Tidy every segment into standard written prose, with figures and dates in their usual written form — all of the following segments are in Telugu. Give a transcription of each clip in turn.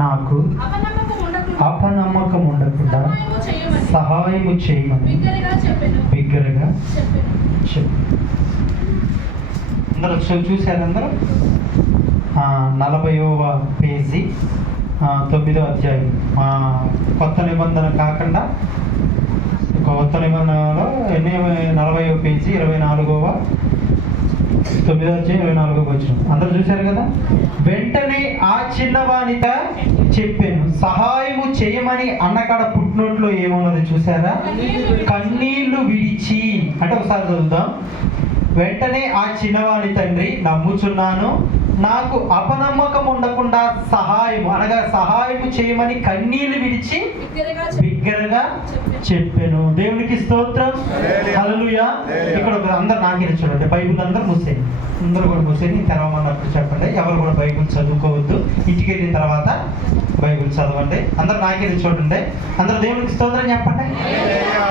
నాకు అపనమ్మకం ఉండకుండా సహాయము చేయమని బిగ్గరగా చెప్పు. అందరూ చూశారు అందరూ 40వ పేజీ 9వ అధ్యాయం. కొత్త నిబంధన కాకుండా కొత్త నిబంధనలో 40వ పేజీ 24వ 9వ అధ్యాయం 24వ వచనం. అందరూ చూశారు కదా. వెంటనే ఆ చిన్నవానిత చెప్పాను, సహాయము చేయమని అన్నకాడ పుట్టినోట్లో ఏమున్నది చూసారా? కన్నీళ్లు విడిచి. అంటే ఒకసారి చదువుదాం. వెంటనే ఆ చిన్నవాని తండ్రి, నమ్ముచున్నాను, నాకు అపనమ్మకం ఉండకుండా సహాయము చేయమని కన్నీళ్లు విడిచి బిగ్గరగా చెప్పాను. దేవునికి స్తోత్రం. హల్లెలూయా. ఇక్కడ అందరు నాకే చూడండి, బైబిల్ అందరూ మూసేయండి. అందరూ కూడా మూసేయండి. తెరవమన్నప్పుడు చెప్పండి. ఎవరు కూడా బైబిల్ చదువుకోవద్దు. ఇంటికి వెళ్ళిన తర్వాత బైబిల్ చదవండి. అందరు నాకే చూడండి. అందరూ దేవునికి స్తోత్రం చెప్పండి.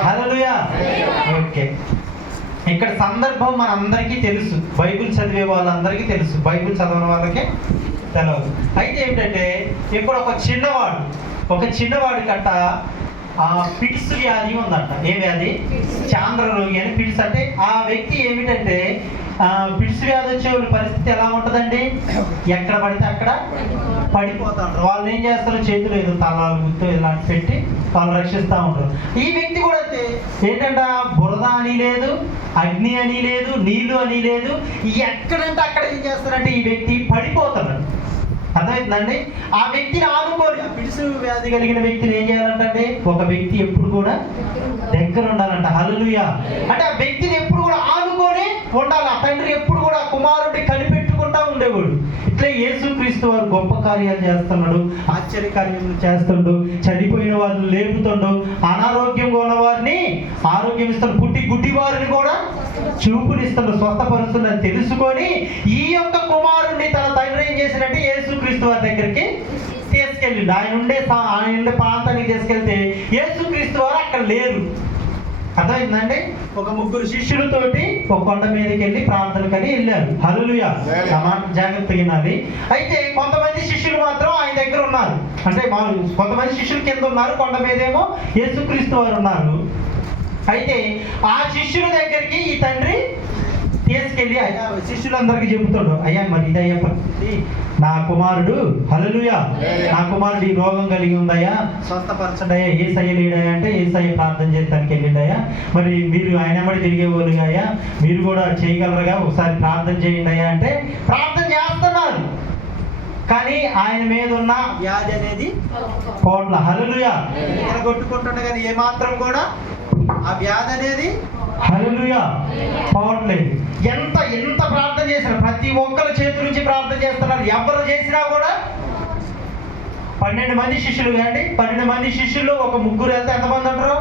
హల్లెలూయా. ఓకే. ఇక్కడ సందర్భం మనందరికీ తెలుసు, బైబిల్ చదివే వాళ్ళందరికీ తెలుసు, బైబిల్ చదవని వాళ్ళకే తెలియదు. అయితే ఏంటంటే ఇప్పుడు ఒక చిన్నవాడి కట్ట పిట్స్ వ్యాధి ఉందంట. ఏ వ్యాధి? చాంద్ర రోగి అని. పిట్స్ అంటే ఆ వ్యక్తి ఏమిటంటే పిట్స్ వ్యాధి వచ్చే వాళ్ళ పరిస్థితి ఎలా ఉంటుందండి? ఎక్కడ పడితే అక్కడ పడిపోతారు. వాళ్ళు ఏం చేస్తారు? చేతులు ఏదో తలాలు గుర్తు ఇలాంటి పెట్టి వాళ్ళు రక్షిస్తూ ఉంటారు. ఈ వ్యక్తి కూడా ఏంటంటే బురద అని లేదు, అగ్ని అని లేదు, నీళ్లు అని లేదు. ఎక్కడంటే అక్కడ ఏం చేస్తారంటే ఈ వ్యక్తి పడిపోతున్నాడు. అర్థమవుతుందండి? ఆ వ్యక్తిని ఆనుకోని, పిడుసు వ్యాధి కలిగిన వ్యక్తిని ఏం చేయాలంటే ఒక వ్యక్తి ఎప్పుడు కూడా దగ్గర ఉండాలంట. హల్లెలూయా. అంటే ఆ వ్యక్తిని ఎప్పుడు కూడా ఆనుకొని ఉండాలి. ఆ తండ్రి ఎప్పుడు కూడా కుమారుడిని కనిపెట్టుకుంటా ఉండేవాడు. ఇట్లా యేసుక్రీస్తు వారు గొప్ప కార్యాలు చేస్తున్నాడు, ఆశ్చర్య కార్యాలు చేస్తుండు, చనిపోయిన వారిని లేపుతుండు, అనారోగ్యంగా ఉన్న వారిని ఆరోగ్యం ఇస్తాడు, పుట్టి గుడ్డి వారిని కూడా చూపునిస్తాడు, స్వస్థపరుస్తుందని తెలుసుకొని ఈ యొక్క కుమారుడిని తన తండ్రి ఏం చేసినట్టే యేసుక్రీస్తు వారి దగ్గరికి తీసుకెళ్ళిండు. ఆయన ఉండే ప్రాంతానికి తీసుకెళ్తే యేసుక్రీస్తు వారు అక్కడ లేరు. అర్థమైందండి? ఒక 3 శిష్యులతోటి ఒక కొండ మీదకి వెళ్ళి ప్రార్థనకని వెళ్ళారు. హల్లెలూయా. జాగ్రత్తగా వినాలి. అయితే కొంతమంది శిష్యులు మాత్రం ఆయన దగ్గర ఉన్నారు. అంటే కొంతమంది శిష్యులు కింద ఉన్నారు, కొండ మీదేమో యేసుక్రీస్తు వారు ఉన్నారు. అయితే ఆ శిష్యుల దగ్గరికి ఈ తండ్రి తీసుకెళ్ళి శిష్యులందరికీ చెబుతాడు, అయ్యా మరి ఇదయ్యా పరిస్థితి, నా కుమారుడు, హల్లెలూయా, నా కుమారుడు ఈ రోగం కలిగి ఉందయ్యా, స్వస్థపరచడయ్యా, యేసయ్య లేడయ్యా అంటే యేసయ్య ప్రార్థన చేస్తానికి వెళ్ళిండయ్యా, మరి మీరు ఆయనబడి తిరిగేవాళ్ళుగా అయ్యా, మీరు కూడా చేయగలరుగా, ఒకసారి ప్రార్థన చేయండి అయ్యా అంటే ప్రార్థన చేస్తున్నారు. కానీ ఆయన మీద ఉన్న వ్యాధి అనేది పోట్ల. హల్లెలూయా. కొట్టుకుంటున్నా కానీ ఏమాత్రం కూడా ఆ వ్యాధి అనేది హల్లెలూయా పోవట్లేదు. ఎంత ప్రార్థన చేసినా, ప్రతి ఒక్కరి చేతి నుంచి ప్రార్థన చేస్తున్నారు. ఎవరు చేసినా కూడా 12 మంది శిష్యులు అండి. 12 మంది శిష్యులు ఒక 3 వెళ్తే ఎంతమంది ఉంటారు?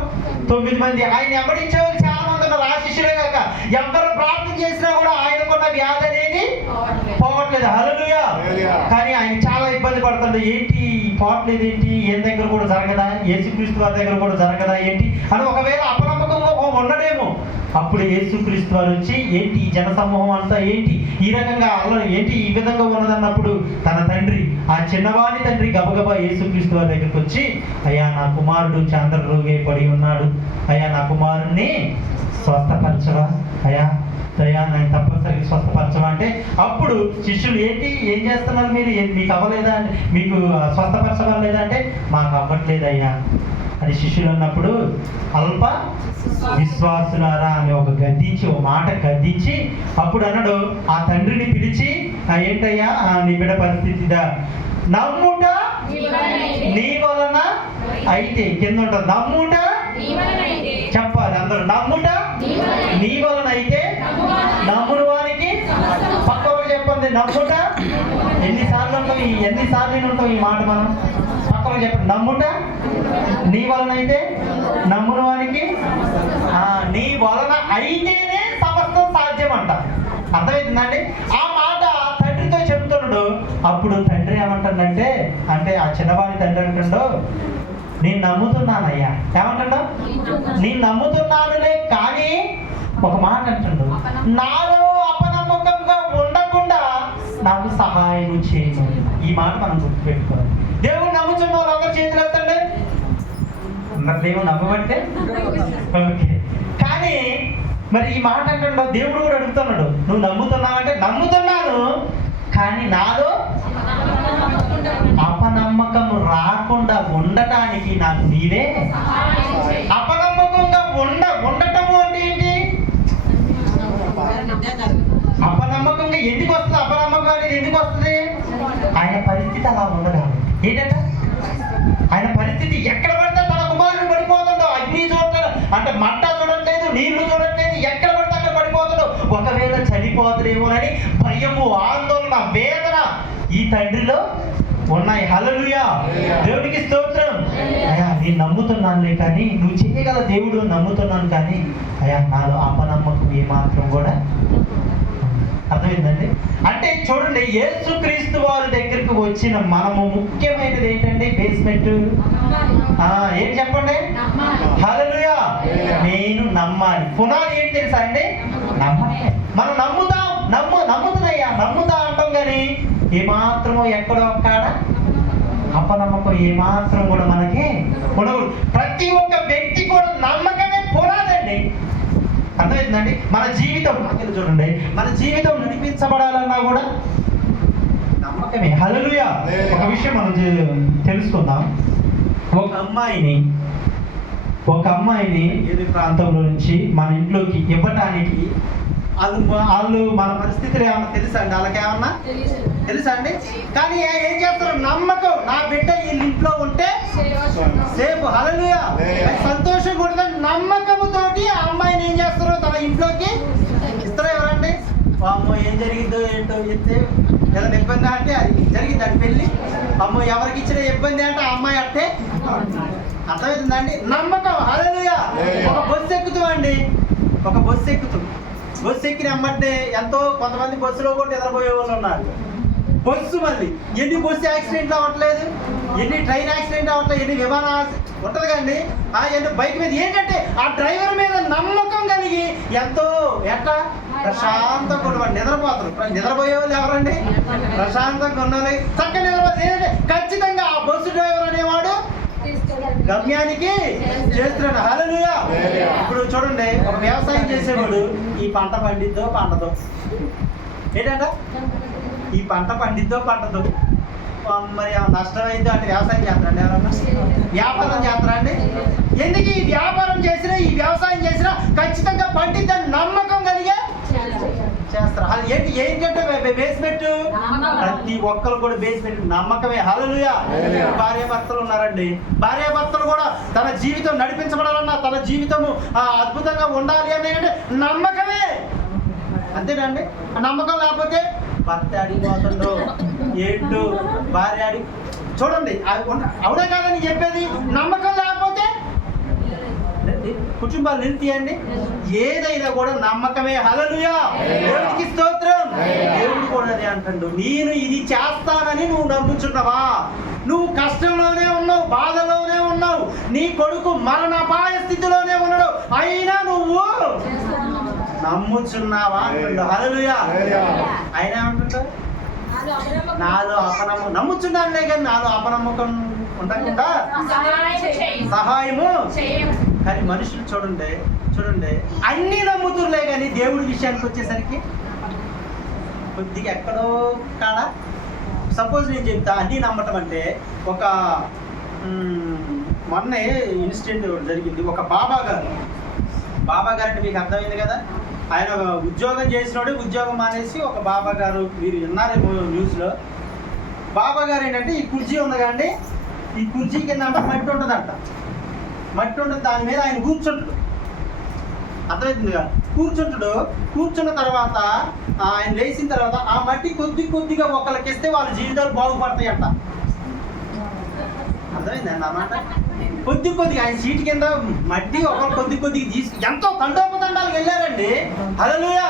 9 మంది. ఆయన ఎవరించే వాళ్ళు చాలా మంది ఉన్నారు. ఆ శిష్యులే కాక ఎవరు ప్రార్థన చేసినా కూడా ఆయనకున్న వ్యాధి అనేది పోవట్లేదు. హల్లెలూయా. కానీ ఆయన చాలా ఇబ్బంది పడుతుంది. ఏంటి పోవట్లేదు, ఏంటి ఏ దగ్గర కూడా జరగదా, యేసుక్రీస్తు వారి దగ్గర కూడా జరగదా ఏంటి అని ఒకవేళ అపనమ్మకంగా ఉండడేమో. అప్పుడు యేసుక్రీస్తు వారు వచ్చి, ఏంటి ఈ జనసమూహం అంతా ఏంటి ఈ రకంగా ఏంటి ఈ విధంగా ఉన్నదన్నప్పుడు తన తండ్రి, ఆ చిన్నవాడి తండ్రి గబగబా యేసుక్రీస్తు వారి దగ్గరికి వచ్చి, అయ్యా నా కుమారుడు చాంద్ర రోగి పడి ఉన్నాడు, అయ్యా నా కుమారుడిని స్వస్థపరచవా, అయ్యా దయా నేను తప్పనిసరిగా స్వస్థపరచవా అంటే అప్పుడు శిష్యులు ఏం చేస్తున్నారు మీరు, మీకు అవ్వలేదా, మీకు స్వస్థపరచవలేదా అంటే మాకు అవ్వట్లేదయ్యా అని శిష్యులు అన్నప్పుడు, అల్ప విశ్వాసులారా అని ఒక మాట గద్దించి అప్పుడు అన్నాడు, ఆ తండ్రిని పిలిచి, ఏంటయ్యా నీ బిడ్డ పరిస్థితిదా, నమ్ముట నీ వలన అయితే, కింద ఉంటుంది నమ్ముట, చెప్పాలి అందరూ, నమ్ముట నీ వలన అయితే, నమ్ముడు వారికి, పక్కకు చెప్పండి, నమ్ముట ఎన్నిసార్లు ఉంటాం ఈ మాట మనం పక్కకు చెప్పండి, నమ్ముట నీ వలన అయితే, నమ్ముడు వారికి, నీ వలన అయితేనే సమస్తం సాధ్యం అంట. అర్థమవుతుందండి? ఆ మాట తండ్రితో చెప్తున్నాడు. అప్పుడు తండ్రి ఏమంటాడంటే, అంటే ఆ చిన్నవాడి తండ్రి అంటాడు, నేను నమ్ముతున్నానయ్యా. ఏమంటాడు? నేను నమ్ముతున్నానులే, కానీ ఒక మాట అంటాడు, నాలో అపనమ్మకంగా ఉండకుండా నాకు సహాయం చేయమని. ఈ మాట మనం గుర్తుపెట్టుకోవాలి. దేవుడు అందరు దేవుడు నమ్మబట్టే ఓకే. కానీ మరి ఈ మాట అంటే దేవుడు కూడా అడుగుతున్నాడు, నువ్వు నమ్ముతున్నావు అంటే నమ్ముతున్నాను, కానీ నాలో అపనమ్మకం రాకుండా ఉండటానికి నాకు నీవే. అపనమ్మకంగా ఉండటము అంటే ఏంటి? అపనమ్మకంగా ఎందుకు వస్తుంది? అపనమ్మకం అనేది ఎందుకు వస్తుంది? ఆయన పరిస్థితి అలా ఉండదు. ఏంటంటే ఆయన పరిస్థితి ఎక్కడ పడితే తన కుమారుడు పడిపోతుండో, అగ్ని చూడలేదు అంటే మంట చూడట్లేదు, నీళ్లు చూడట్లేదు, ఎక్కడ పడితే అక్కడ పడిపోతుండో, ఒకవేళ చనిపోతుందేమోనని భయము, ఆందోళన, వేదన ఈ తండ్రిలో ఉన్నాయి. హల్లెలూయా, దేవుడికి స్తోత్రం. అయ్యా నేను నమ్ముతున్నానులే, కానీ నువ్వు చేయగల దేవుడు నమ్ముతున్నాను, కానీ అయ్యా నాలో అపనమ్మకం ఏమాత్రం కూడా. అర్థమైందండి? అంటే చూడండి, యేసుక్రీస్తు వారి దగ్గరికి వచ్చిన మనము ముఖ్యమైనది ఏంటంటే బేస్మెంట్ ఏం చెప్పండి? హల్లెలూయా, నేను నమ్మాలి. పునాది ఏంటి తెలుసా అండి? నమ్మాలి. మనం నమ్ముతున్నాయ్యా నమ్ముతా అంటాం, కానీ ఏమాత్రమో ఎక్కడో ఒక్కడ అపనమ్మకం ఏమాత్రం కూడా మనకి ఉండదు. ప్రతి ఒక్క వ్యక్తి కూడా నమ్మకమే పునాదండి. అర్థమవుతుందండి? మన జీవితం చూడండి, మన జీవితం నడిపించబడాలన్నా కూడా నమ్మకమే. హల్లెలూయా. ఒక విషయం మనం తెలుసుకుందాం. ఒక అమ్మాయిని ఏది ప్రాంతంలో నుంచి మన ఇంట్లోకి ఇవ్వటానికి వాళ్ళు మన పరిస్థితులు ఏమన్నా తెలుసా అండి? వాళ్ళకేమన్నా తెలుసా అండి? కానీ ఏం చేస్తారు? నమ్మకం, నా బిడ్డ వీళ్ళ ఇంట్లో ఉంటే సేఫ్. హల్లెలూయా, సంతోషం కూడా నమ్మకముతోటి ఆ అమ్మాయిని ఏం చేస్తారు? తన ఇంట్లోకి ఇస్తారా? ఎవరండి? అమ్మో ఏం జరిగిందో ఏంటో చెప్తే ఏదైనా ఇబ్బంది అంటే అది జరిగింది, అది పెళ్ళి. అమ్మో ఎవరికి ఇచ్చిన ఇబ్బంది అంటే ఆ అమ్మాయి అట్టే. అర్థమవుతుందండి? నమ్మకం. హల్లెలూయా. ఒక బస్సు ఎక్కుతామండి, ఒక బస్సు ఎక్కిన అమ్మంటే ఎంతో కొంతమంది బస్సులో కూడా నిద్రపోయే వాళ్ళు ఉన్నారు. బస్సు మళ్ళీ ఎన్ని బస్సు యాక్సిడెంట్లు అవ్వట్లేదు, ఎన్ని ట్రైన్ యాక్సిడెంట్ అవ్వట్లేదు, ఎన్ని విమాన ఉంటుంది కండి. ఎన్ని బైక్ మీద ఏంటంటే ఆ డ్రైవర్ మీద నమ్మకం కలిగి ఎంతో ఎట్లా ప్రశాంతంగా ఉన్నవాడు నిద్రపోతారు. నిద్రపోయే వాళ్ళు ఎవరండి? ప్రశాంతంగా ఉన్నది చక్కగా నిద్రపోతుంది. ఏంటంటే ఖచ్చితంగా ఆ బస్సు డ్రైవర్ అనేవాడు గమ్యానికి చేస్తున్నాడు. హల్లెలూయా. ఇప్పుడు చూడండి, ఒక వ్యవసాయం చేసేవాడు ఈ పంట పండిద్దో పండదో ఏంటంట, ఈ పంట పండిద్దో పండదో, మరి నష్టం అయిందో అంటే వ్యవసాయం చేస్తారండి? ఎవరన్నా వ్యాపారం చేస్తారా అండి? ఎందుకు ఈ వ్యాపారం చేసినా ఈ వ్యవసాయం చేసినా ఖచ్చితంగా పండిద్దని నమ్మకం కలిగే చేస్తారు. అది ఏంటంటే బేస్మెంట్, ప్రతి ఒక్కరు కూడా బేస్మెంట్ నమ్మకమే. హల్లెలూయా. భార్యాభర్తలు ఉన్నారండి, భార్యాభర్తలు కూడా తన జీవితం నడిపించబడాలన్నా, తన జీవితము అద్భుతంగా ఉండాలి అని అంటే నమ్మకమే. అంతేనండి? నమ్మకం లేకపోతే భర్త అడిగిపోతుండో ఏంటో, భార్య అడిగి చూడండి, అవునే కాదని చెప్పేది. నమ్మకం లేకపోతే కుటుంబాలు నిలిపియండి. ఏదైనా కూడా నమ్మకమే. హల్లెలూయా, దేవునికి స్తోత్రం. దేవుడు కూడా అదే అంటాడు, నేను ఇది చేస్తానని నువ్వు నమ్ముచున్నావా? నువ్వు కష్టంలోనే ఉన్నావు, బాధలోనే ఉన్నావు, నీ కొడుకు మరణాపాయ స్థితిలోనే ఉన్నాడు, అయినా నువ్వు నమ్ముచున్నావా అంటుండవు. హల్లెలూయా. ఆయన ఏమంటుంటావు? నాలో అపనమ్మకం నమ్ముచున్నానులే, కానీ నాలో అపనమ్మకం ఉండకుండా సహాయము. కానీ మనుషులు చూడండి అన్ని నమ్ముతుర్లే, కానీ దేవుడి విషయానికి వచ్చేసరికి కొద్దిగా ఎక్కడో కాడ. సపోజ్ నేను చెప్తా, అన్నీ నమ్మటం అంటే ఒక మొన్నే ఇన్సిడెంట్ జరిగింది. ఒక బాబా గారు అంటే మీకు అర్థమైంది కదా, ఆయన ఉద్యోగం చేసినోడు ఉద్యోగం మానేసి ఒక బాబా గారు, మీరు విన్నారేమో న్యూస్లో. బాబా గారు ఏంటంటే ఈ కుర్చీ ఉంది కండి, ఈ కుర్చీ కింద అంట మట్టి ఉంటుందంట, మట్టి ఉంటుంది, దాని మీద ఆయన కూర్చుంటాడు. అర్థమవుతుంది కదా? కూర్చున్న తర్వాత ఆయన లేచిన తర్వాత ఆ మట్టి కొద్దిగా ఒకళ్ళకి ఇస్తే వాళ్ళ జీవితాలు బాగుపడతాయి అంట. అర్థమైందండి అన్నమాట? కొద్దిగా ఆయన సీటు కింద మట్టి ఒకళ్ళు కొద్దిగా తీసుకు ఎంతో తండోపతండాలకు వెళ్ళారండి. హల్లెలూయా.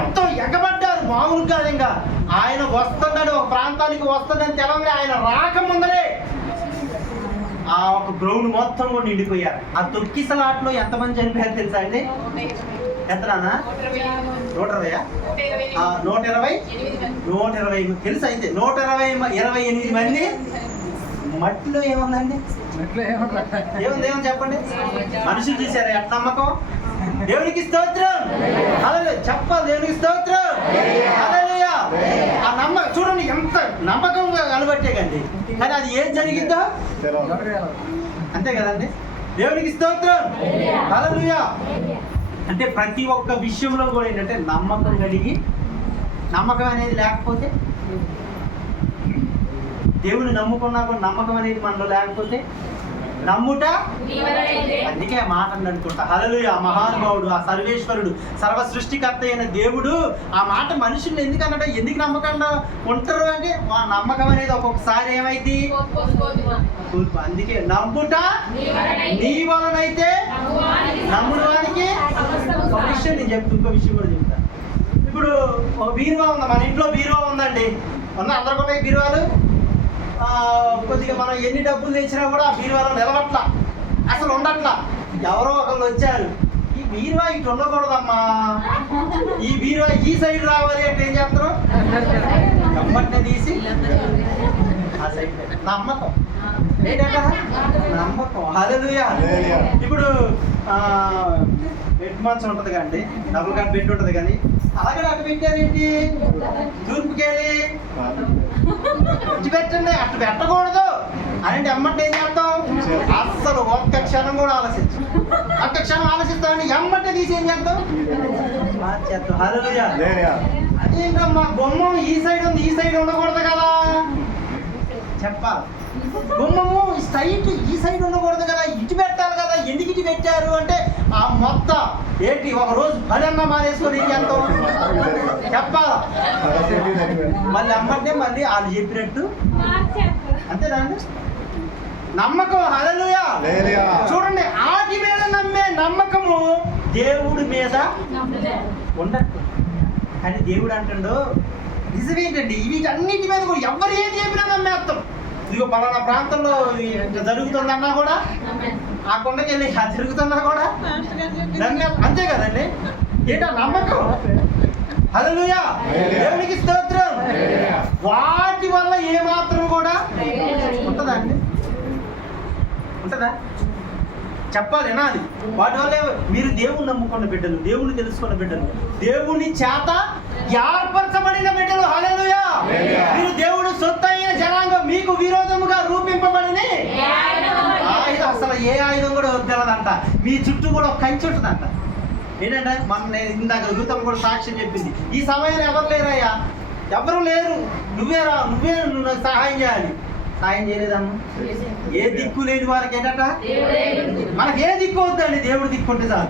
ఎంతో ఎగబడ్డారు, మామూలు కాదు. ఇంకా ఆయన వస్తున్నాడు, ఒక ప్రాంతానికి వస్తుందని తెలవని ఆయన రాకముందరే ఆ ఒక గ్రౌండ్ మొత్తం కూడా నిండిపోయారు. ఆ తొక్కిసలాట్లో ఎంతమంది చనిపోయారు తెలుసా అండి? ఎంతనా? 120 తెలుసా? అయితే 128 మంది మట్టిలో ఏముందండి? ఏముంది చెప్పండి. మనుషులు చూసారా ఎట్లా నమ్మకం? దేవునికి స్తోత్రం. హల్లెలూయా చెప్పాలి. దేవునికి స్తోత్రం. హల్లెలూయా. ఆ నమ్మకం చూడండి ఎంత నమ్మకంగా కనబట్టే కండి, కానీ అది ఏం జరిగిందో అంతే కదండి. దేవునికి స్తోత్రం. హల్లెలూయా. అంటే ప్రతి ఒక్క విషయంలో కూడా ఏంటంటే నమ్మకం కలిగి, నమ్మకం అనేది లేకపోతే, దేవుని నమ్ముకున్నా కూడా నమ్మకం అనేది మనలో లేకపోతే నమ్ముట, అందుకే ఆ మాట అనుకుంటా. హల్లెలూయా. మహానుభావుడు, ఆ సర్వేశ్వరుడు, సర్వ సృష్టికర్త అయిన దేవుడు ఆ మాట మనుషుల్ని ఎందుకన్నాడు, ఎందుకు నమ్మకంగా ఉంటారు అంటే ఆ నమ్మకం అనేది ఒక్కొక్కసారి ఏమైంది, అందుకే నమ్ముట నీ వలనైతే నమ్ముడు వానికి. ఒక విషయం నేను చెప్తా, ఇంకో విషయం కూడా చెప్తాను. ఇప్పుడు ఒక బీరువా ఉంది, మన ఇంట్లో బీరువా ఉందండి. అందరికీ ఉన్నాయి బీరువాలు. కొద్దిగా మనం ఎన్ని డబ్బులు తెచ్చినా కూడా ఆ బీరువాలో నిలబట్లా, అసలు ఉండట్లా. ఎవరో ఒకళ్ళు వచ్చారు, ఈ బీరువా ఇటు ఉండకూడదమ్మా, ఈ బీరువా ఈ సైడ్ రావాలి అంటే ఏం చేస్తారు, గమ్మట్నే తీసి ఆ సైడ్. నమ్మకం ఏంటంట, నమ్మకం. హల్లెలూయా. ఇప్పుడు బెడ్ మంచం ఉంటుంది కండి, డబుల్ కాట్ బెడ్ ఉంటుంది, కానీ అలాగే అటు పెట్టారేంటి, తూర్పుకెళ్ళి ఇటు పెట్టండి, అటు పెట్టకూడదు అని ఎమ్మటి ఏం చేస్తాం, అస్సలు ఒక్క క్షణం కూడా ఆలోచించు. ఒక్క క్షణం ఆలోచిస్తామని ఎమ్మటే తీసి ఏం చేస్తాం, చేస్తాం. హల్లెలూయా. అదేంటమ్మా గుమ్మం ఈ సైడ్ ఉంది, ఈ సైడ్ ఉండకూడదు కదా చెప్పాలి. గుమ్మము స్ట్రైట్ ఈ సైడ్ ఉండకూడదు కదా, ఇటు పెట్టాలి కదా, ఎందుకు ఇటు పెట్టారు అంటే ఆ మొత్తం ఏంటి, ఒక రోజు పదన్నా మానేసుకొని ఏం చేస్తాం చెప్పాలా. మళ్ళీ అమ్మటే మళ్ళీ వాళ్ళు చెప్పినట్టు అంతేనండి నమ్మకం. హల్లెలూయా. చూడండి, ఆటి మీద నమ్మే నమ్మకము దేవుడి మీద ఉండట్టు. కానీ దేవుడు అంటాడు నిజమేంటండి, వీటన్నిటి మీద కూడా ఎవరు ఏం చెప్పినా నమ్మేస్తాం. ఇదిగో పలానా ప్రాంతంలో జరుగుతుందన్నా కూడా, ఆ కొండకి వెళ్ళి జరుగుతున్నా కూడా నమ్మే, అంతే కదండి. ఏంటో నమ్మకం. హల్లెలూయా. దేవునికి స్తోత్రం. వాటి వల్ల ఏమాత్రం కూడా ఉంటుందా అండి, ఉంటుందా చెప్పాలి, వినాలి. వాటి వల్ల మీరు దేవుని నమ్ముకున్న బిడ్డలు, దేవుని తెలుసుకున్న బిడ్డలు, దేవుని చేత ఏర్పరచబడిన బిడ్డలు. హల్లెలూయా. మీరు దేవుడు సొత్తైన జనాంగం, మీకు విరోధముగా రూపింపబడిన ఆయుధం. అసలు ఏ ఆయుధం కూడా వద్దలదంట, మీ చుట్టూ కూడా ఒక కంచె ఉంటుందంట. ఏంటంటే మన ఇందాక గీతం కూడా సాక్ష్యం చెప్పింది, ఈ సమయంలో ఎవరు లేరయ్యా, ఎవరు లేరు, నువ్వు నాకు సహాయం చేయాలి. సాయం చేయలేదమ్మా. ఏ దిక్కు లేని వారికి ఏంటంట, మనకి ఏ దిక్కు వద్దండి, దేవుడు దిక్కు ఉంటే చాలు.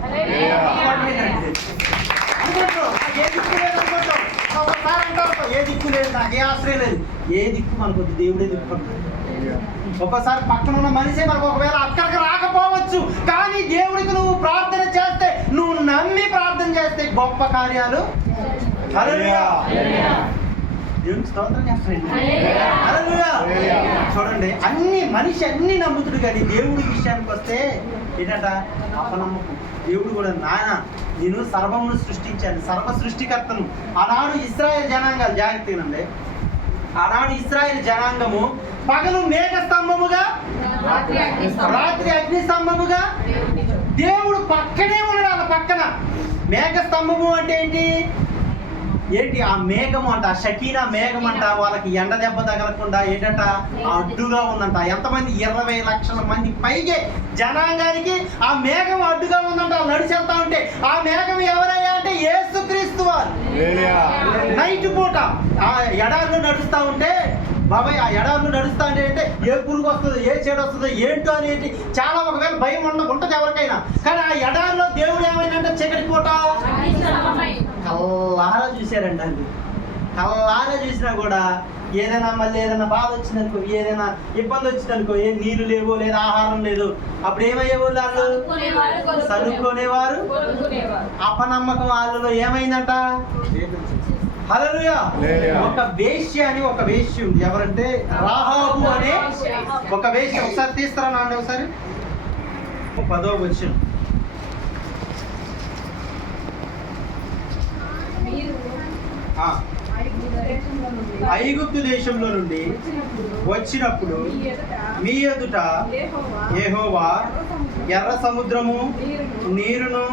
ఏ దిక్కు లేదు అనుకుంటాం, ఒకసారి అంటారు ఏ దిక్కు లేదు, నాకు ఏ ఆశ్రయం లేదు. ఏ దిక్కు మనకు వద్దు, దేవుడే దిక్కు. ఒక్కోసారి పక్కన ఉన్న మనిషే మనకు ఒకవేళ అక్కడికి రాకపోవచ్చు, కానీ దేవుడికి నువ్వు ప్రార్థన చేస్తే, నువ్వు నమ్మి ప్రార్థన చేస్తే గొప్ప కార్యాలు. హల్లెలూయా. దేవునికి స్తోత్రం చేస్తాడు. హల్లెలూయా. చూడండి, మనిషి అన్ని నమ్ముతుడు, కానీ దేవుడి విషయానికి వస్తే ఏంటంట అపనమ్మకం. దేవుడు కూడా నాయన నేను సర్వమును సృష్టించాను, సర్వ సృష్టికర్తను. ఆనాడు ఇశ్రాయేల్ జనాంగాలు జాగ్రత్తగానండి, ఆనాడు ఇశ్రాయేల్ జనాంగము పగలు మేఘ స్తంభముగా, రాత్రి అగ్ని స్తంభముగా, దేవుడు పక్కనే ఉన్నాడు. పక్కన మేఘ స్తంభము అంటే ఏంటి ఆ మేఘము అంట, షకీనా మేఘం అంట, వాళ్ళకి ఎండ దెబ్బ తగలకుండా ఏంటంట అడ్డుగా ఉందంట. ఎంతమంది 20 లక్షల మంది పైగే జనాంగానికి ఆ మేఘం అడ్డుగా ఉందంట. నడిచేస్తా ఉంటే ఆ మేఘం ఎవరయ్యా అంటే యేసుక్రీస్తు వారు. నైట్ పూట ఆ ఎడారిలో నడుస్తూ ఉంటే, బాబాయ్ ఆ ఎడారిలో నడుస్తా అంటే ఏ పురుగు వస్తుంది, ఏ చెడు వస్తుంది ఏంటో అనేది చాలా ఒకవేళ భయం ఉంటుంది ఎవరికైనా. కానీ ఆ ఎడారిలో దేవుడు ఏమైందంటే చీకటి పూట కల్లారా చూశారండి. అది కల్లారా చూసినా కూడా ఏదైనా మళ్ళీ ఏదైనా బాధ వచ్చిందనుకో, ఏదైనా ఇబ్బంది వచ్చిందనుకో, ఏ నీళ్లు లేవు లేదా ఆహారం లేదు, అప్పుడు ఏమయ్యేవాళ్ళు, వాళ్ళు చదువుకునేవారు. అపనమ్మకం వాళ్ళలో ఏమైందంట. హల్లెలూయా. ఒక వేశ్య అని ఒక వేశ్య ఉంది, ఎవరంటే రాహాబు అనే ఒక వేశ్య. ఒకసారి తీస్తారా నాన్న, ఒకసారి 10వ వచనం. ఐగుప్తు దేశంలో నుండి వచ్చినప్పుడు మీ ఎదుట యెహోవా ఎర్ర సముద్రము నీరును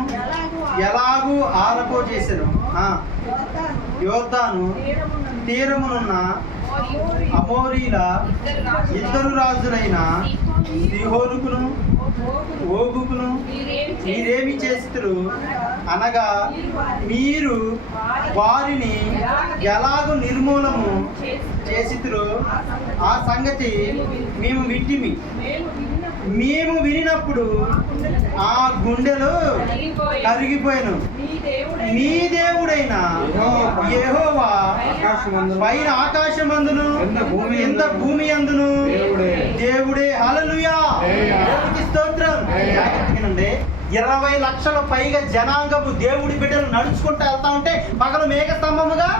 ఎలాగూ ఆరపో చేసెను. యోర్దాను తీరమునున్న అమోరీల ఇద్దరు రాజులైన సీహోనుకును ఓగుకును మీరేమి చేస్తురు అనగా మీరు వారిని ఎలాగూ నిర్మూలము చేసితురు ఆ సంగతి మేము వింటిమి. మేము వినినప్పుడు ఆ గుండెలు కరిగిపోయాను. నీ దేవుడైన యెహోవా పైన ఆకాశమందును ఎంత భూమి అందును దేవుడే. హల్లెలూయా, దేవునికి స్తోత్రం. జాగ్రత్తగానండి, 20 లక్షల పైగా జనాంగము దేవుడి బిడ్డలు నడుచుకుంటూ వెళ్తా ఉంటే పగలు మేఘ స్తంభముగా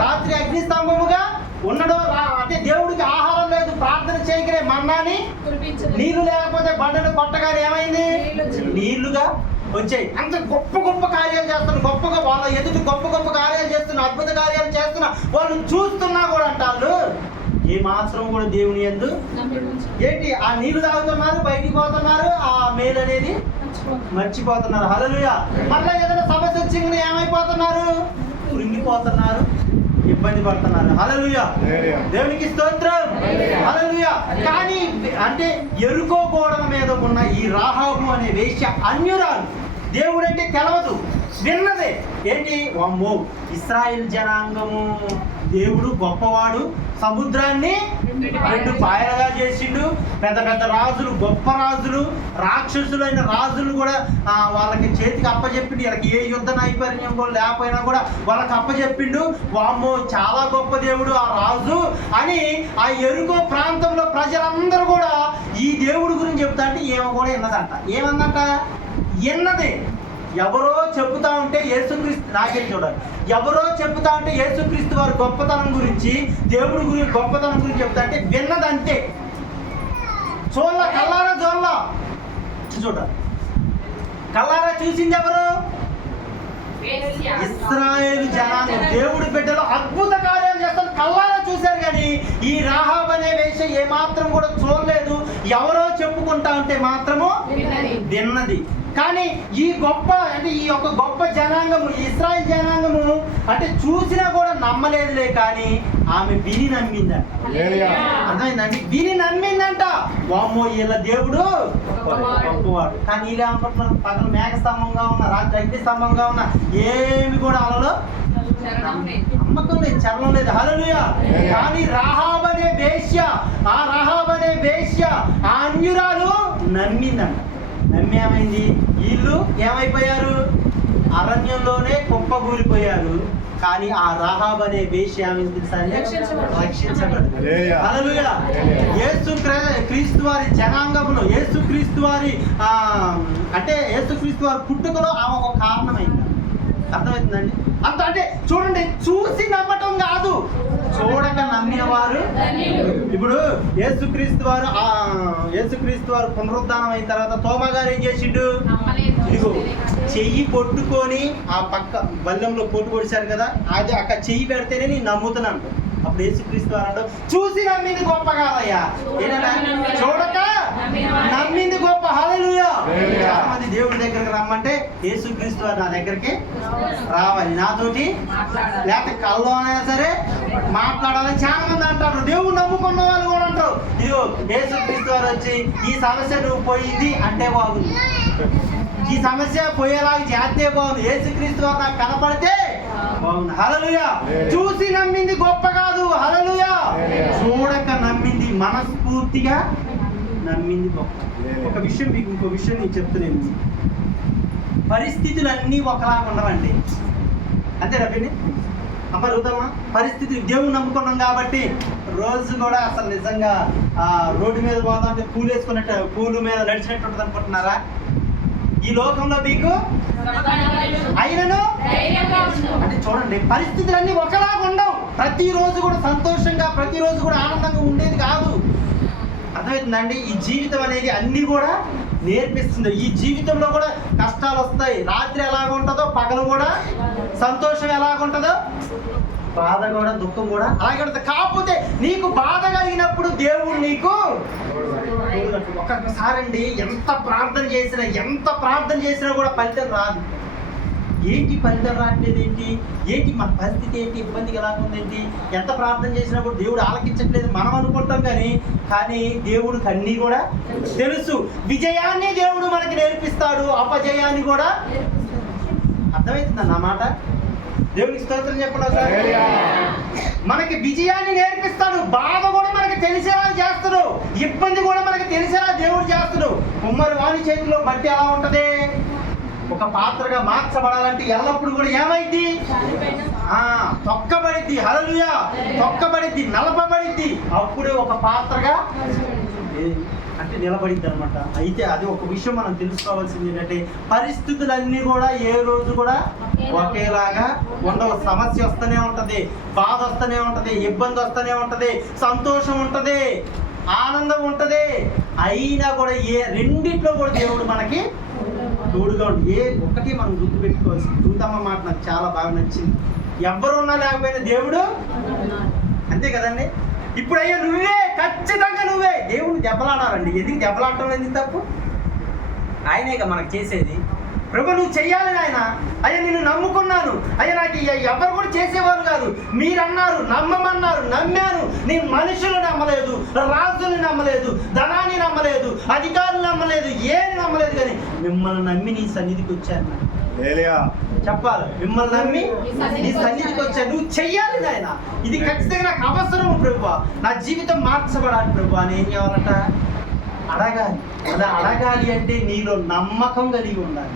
రాత్రి అగ్ని స్తంభముగా ఉండడం. అంటే దేవుడికి ఆహారం లేదు, ప్రార్థన చేయగలే మన్నాని నీళ్లు లేకపోతే బండను కొట్టగానే ఏమైంది? నీళ్లుగా వచ్చాయి. అంత గొప్ప గొప్ప కార్యాలు చేస్తున్నారు, గొప్పగా వాళ్ళ ఎదుటి గొప్ప గొప్ప కార్యాలు చేస్తున్నారు, అద్భుత కార్యాలు చేస్తున్నా వాళ్ళు చూస్తున్నా కూడా అంటారు ఏ మాత్రం కూడా దేవుని యందు ఏంటి ఆ నీళ్లు తాగుతున్నారు, బయటికి పోతున్నారు, ఆ మేలు అనేది మర్చిపోతున్నారు. హల్లెలూయా. మళ్ళీ ఏదైనా సమస్య వచ్చింది ఏమైపోతున్నారు? కృంగిపోతున్నారు, ఇబ్బంది పడుతున్నారు. హల్లెలూయా, దేవునికి స్తోత్రం. హల్లెలూయా. కానీ అంటే ఎరుకో గోడల మీద ఉన్న ఈ రాహాబు అనే వేశ్య అన్యురాలు. దేవుడు అంటే తెలవదు, విన్నదే. ఏంటి? అమ్మో ఇశ్రాయేల్ జనాంగము, దేవుడు గొప్పవాడు, సముద్రాన్ని 2 పాయలుగా చేసిండు. పెద్ద పెద్ద రాజులు, గొప్ప రాజులు, రాక్షసులైన రాజులు కూడా వాళ్ళకి చేతికి అప్పచెప్పిండు. వీళ్ళకి ఏ యుద్ధ నైపుణ్యం కూడా లేకపోయినా కూడా వాళ్ళకి అప్పచెప్పిండు. వామ్మో చాలా గొప్ప దేవుడు ఆ రాజు అని ఆ ఎరుకో ప్రాంతంలో ప్రజలందరూ కూడా ఈ దేవుడి గురించి చెప్తా అంటే ఏమో కూడా విన్నదంట. ఏమన్నట? విన్నదే. ఎవరో చెబుతా ఉంటే యేసుక్రీస్తు, నాకే చూడాలి, ఎవరో చెబుతా ఉంటే యేసుక్రీస్తు వారి గొప్పతనం గురించి, దేవుడి గురించి గొప్పతనం గురించి చెప్తా అంటే విన్నదంతే. చూడాల, కల్లారా చూడాలి. కల్లారా చూసింది ఎవరు? ఇశ్రాయేలు జనాంగం. దేవుడి బిడ్డలు అద్భుత కార్యాలు చేస్తారు, కల్లారా చూశారు. కానీ ఈ రాహాబ్ అనే వేశ్య ఏ మాత్రం కూడా చూడలేదు. ఎవరో చెప్పుకుంటా ఉంటే మాత్రము విన్నది. కానీ ఈ గొప్ప అంటే ఈ యొక్క గొప్ప జనాంగము, ఇశ్రాయేల్ జనాంగము అంటే చూసినా కూడా నమ్మలేదులే. కానీ ఆమె విని నమ్మిందంట. అర్థమైందండి? విని నమ్మిందంట. వామ్మో వీళ్ళ దేవుడు గొప్పవాడు. కానీ వీళ్ళు ఏమనుకుంటున్నారు? పగలు మేఘ స్తంభంగా ఉన్న, రాత్రి అగ్ని స్తంభంగా ఉన్న, ఏమి కూడా అలలో నమ్మకం లేదు, చరణం లేదు. హల్లెలూయా. కానీ రాహాబ్ అనే వేశ్య, ఆ రాహాబ్ అనే వేశ్య ఆ అన్యురాలు నమ్మిందంట. నమ్మి ఏమైంది? వీళ్ళు ఏమైపోయారు? అరణ్యంలోనే కుప్పగూలిపోయారు. కానీ ఆ రాహాబ్ అనే వేశ్య రక్షించబడింది. హల్లెలూయా. యేసుక్రీస్తు వారి జనాంగంలో, యేసుక్రీస్తు వారి అంటే యేసుక్రీస్తు వారి పుట్టుకలో ఆమె ఒక కారణమైంది. అర్థమవుతుందండి? అంత అంటే చూడండి, చూసి నమ్మటం కాదు, చూడక నమ్మిన వారు. ఇప్పుడు యేసుక్రీస్తు వారు పునరుద్ధానం అయిన తర్వాత తోమా గారు ఏం చేసిండు? ఇదిగో చెయ్యి కొట్టుకొని ఆ పక్క బల్లెంలో పొట్టు పొడిచారు కదా, అది అక్కడ చెయ్యి పెడితేనే నేను నమ్ముతున్నాను. అప్పుడు యేసుక్రీస్తు వారు చూసి నమ్మింది గొప్ప కాదయ్యా, ఏంటంటే చూడక నమ్మింది గొప్ప. హల్లెలూయా. చాలా మంది దేవుడి దగ్గరికి రమ్మంటే యేసుక్రీస్తు వారు నా దగ్గరికి రావాలి, నాతోటి లేకపోతే కల్లో అయినా సరే మాట్లాడాలని చాలా మంది అంటారు. దేవుడు నమ్ముకున్న వాళ్ళు కూడా అంటారు. ఇదిగో యేసుక్రీస్తు వారు వచ్చి ఈ సమస్య నువ్వు పోయింది అంటే బాగుంది, ఈ సమస్య పోయేలాగా చేస్తే బాగుంది, యేసుక్రీస్తు వారు నాకు కనపడితే బాగుంది. హల్లెలూయా. చూసి నమ్మింది గొప్ప కాదు. హల్లెలూయా. చూడక నమ్మింది, మనస్ఫూర్తిగా నమ్మింది గొప్ప. ఒక విషయం మీకు, ఇంకో విషయం నేను చెప్తున్నాను. పరిస్థితులన్నీ ఒకలాగా ఉండవండి, అంతే రబ్బిని అమ్మ అడుగుతామా? పరిస్థితి దేవుని నమ్ముకున్నాం కాబట్టి రోజు కూడా అసలు నిజంగా రోడ్డు మీద పోతాంటే పూలు వేసుకున్నట్టు, పూలు మీద నడిచినట్టు ఉంటుంది అనుకుంటున్నారా? ఈ లోకంలో మీకు అయినను అంటే చూడండి, పరిస్థితులన్నీ ఒకలాగా ఉండవు. ప్రతిరోజు కూడా సంతోషంగా, ప్రతిరోజు కూడా ఆనందంగా ఉండేది కాదు. అర్థమవుతుందండి? ఈ జీవితం అనేది అన్నీ కూడా నేర్పిస్తుంది. ఈ జీవితంలో కూడా కష్టాలు వస్తాయి. రాత్రి ఎలాగ ఉంటుందో పగలు కూడా, సంతోషం ఎలాగుంటుందో బాధ కూడా దుఃఖం కూడా అలాగే ఉంటుంది. కాకపోతే నీకు బాధ కలిగినప్పుడు దేవుడు నీకు ఒక్కొక్కసారి అండి ఎంత ప్రార్థన చేసినా కూడా ఫలితం రాదు. ఏంటి ఫలితం రావట్లేదు ఏంటి మన పరిస్థితి ఏంటి, ఇబ్బంది ఎలా ఉందేంటి, ఎంత ప్రార్థన చేసినా కూడా దేవుడు ఆలకించట్లేదు మనం అనుకుంటాం. కానీ దేవుడికి అన్నీ కూడా తెలుసు. విజయాన్ని దేవుడు మనకి నేర్పిస్తాడు, అపజయాన్ని కూడా. అర్థమవుతుందా నా మాట? దేవునికి స్తోత్రం చెప్పండి ఒకసారి. మనకి విజయాన్ని నేర్పిస్తాడు, బాధ కూడా మనకి తెలిసేలా చేస్తాడు, ఇబ్బంది కూడా మనకి తెలిసేలా దేవుడు చేస్తాడు. కుమ్మరి వాణి చేతిలో మట్టి ఎలా ఉంటది, ఒక పాత్రగా మార్చబడాలంటే ఎల్లప్పుడు కూడా ఏమైంది, తొక్కబడిద్ది. హల్లెలూయా, తొక్కబడిద్ది, నలపబడిద్ది, అప్పుడే ఒక పాత్రగా అంటే నిలబడిద్ది అనమాట. అయితే అది ఒక విషయం మనం తెలుసుకోవాల్సింది ఏంటంటే, పరిస్థితులన్నీ కూడా ఏ రోజు కూడా ఒకేలాగా ఉండవు. సమస్య వస్తూనే ఉంటది, బాధ వస్తూనే ఉంటది, ఇబ్బంది వస్తూనే ఉంటది, సంతోషం ఉంటది, ఆనందం ఉంటది. అయినా కూడా రెండిట్లో కూడా దేవుడు మనకి తోడుగా ఉండి ఒక్కటి మనం గుర్తుపెట్టుకోవాల్సింది. తూతమ్మ మాట నాకు చాలా బాగా నచ్చింది. ఎవరున్నా లేకపోయినా దేవుడు, అంతే కదండి. ఇప్పుడు అయ్యా నువ్వే, ఖచ్చితంగా నువ్వే. దేవుడిని దెబ్బలాడాలండి. ఎందుకు దెబ్బలాడటం ఎందుకు తప్పు? ఆయనేగా మనకు చేసేది. ప్రభు నువ్వు చెయ్యాలని ఆయన, అయ్యా నిన్ను నమ్ముకున్నాను, అయ్యా నాకు ఎవరు కూడా చేసేవారు కాదు, మీరన్నారు, నమ్మమన్నారు, నమ్మాను. నేను మనుషులు నమ్మలేదు, రాజుని నమ్మలేదు, ధనాన్ని నమ్మలేదు, అధికారులు నమ్మలేదు, ఏమి నమ్మలేదు, కానీ మిమ్మల్ని నమ్మి నీ సన్నిధికి వచ్చాను. చెప్పాలి, మిమ్మల్ని నమ్మి నీ సన్నిధికి వచ్చాను. నువ్వు చెయ్యాలి నాయన, ఇది ఖచ్చితంగా నాకు అవసరం ప్రభు, నా జీవితం మార్చబడాలి ప్రభు అని ఏం చేయాలంట? అడగాలి. అలా అడగాలి అంటే నీలో నమ్మకం కలిగి ఉండాలి.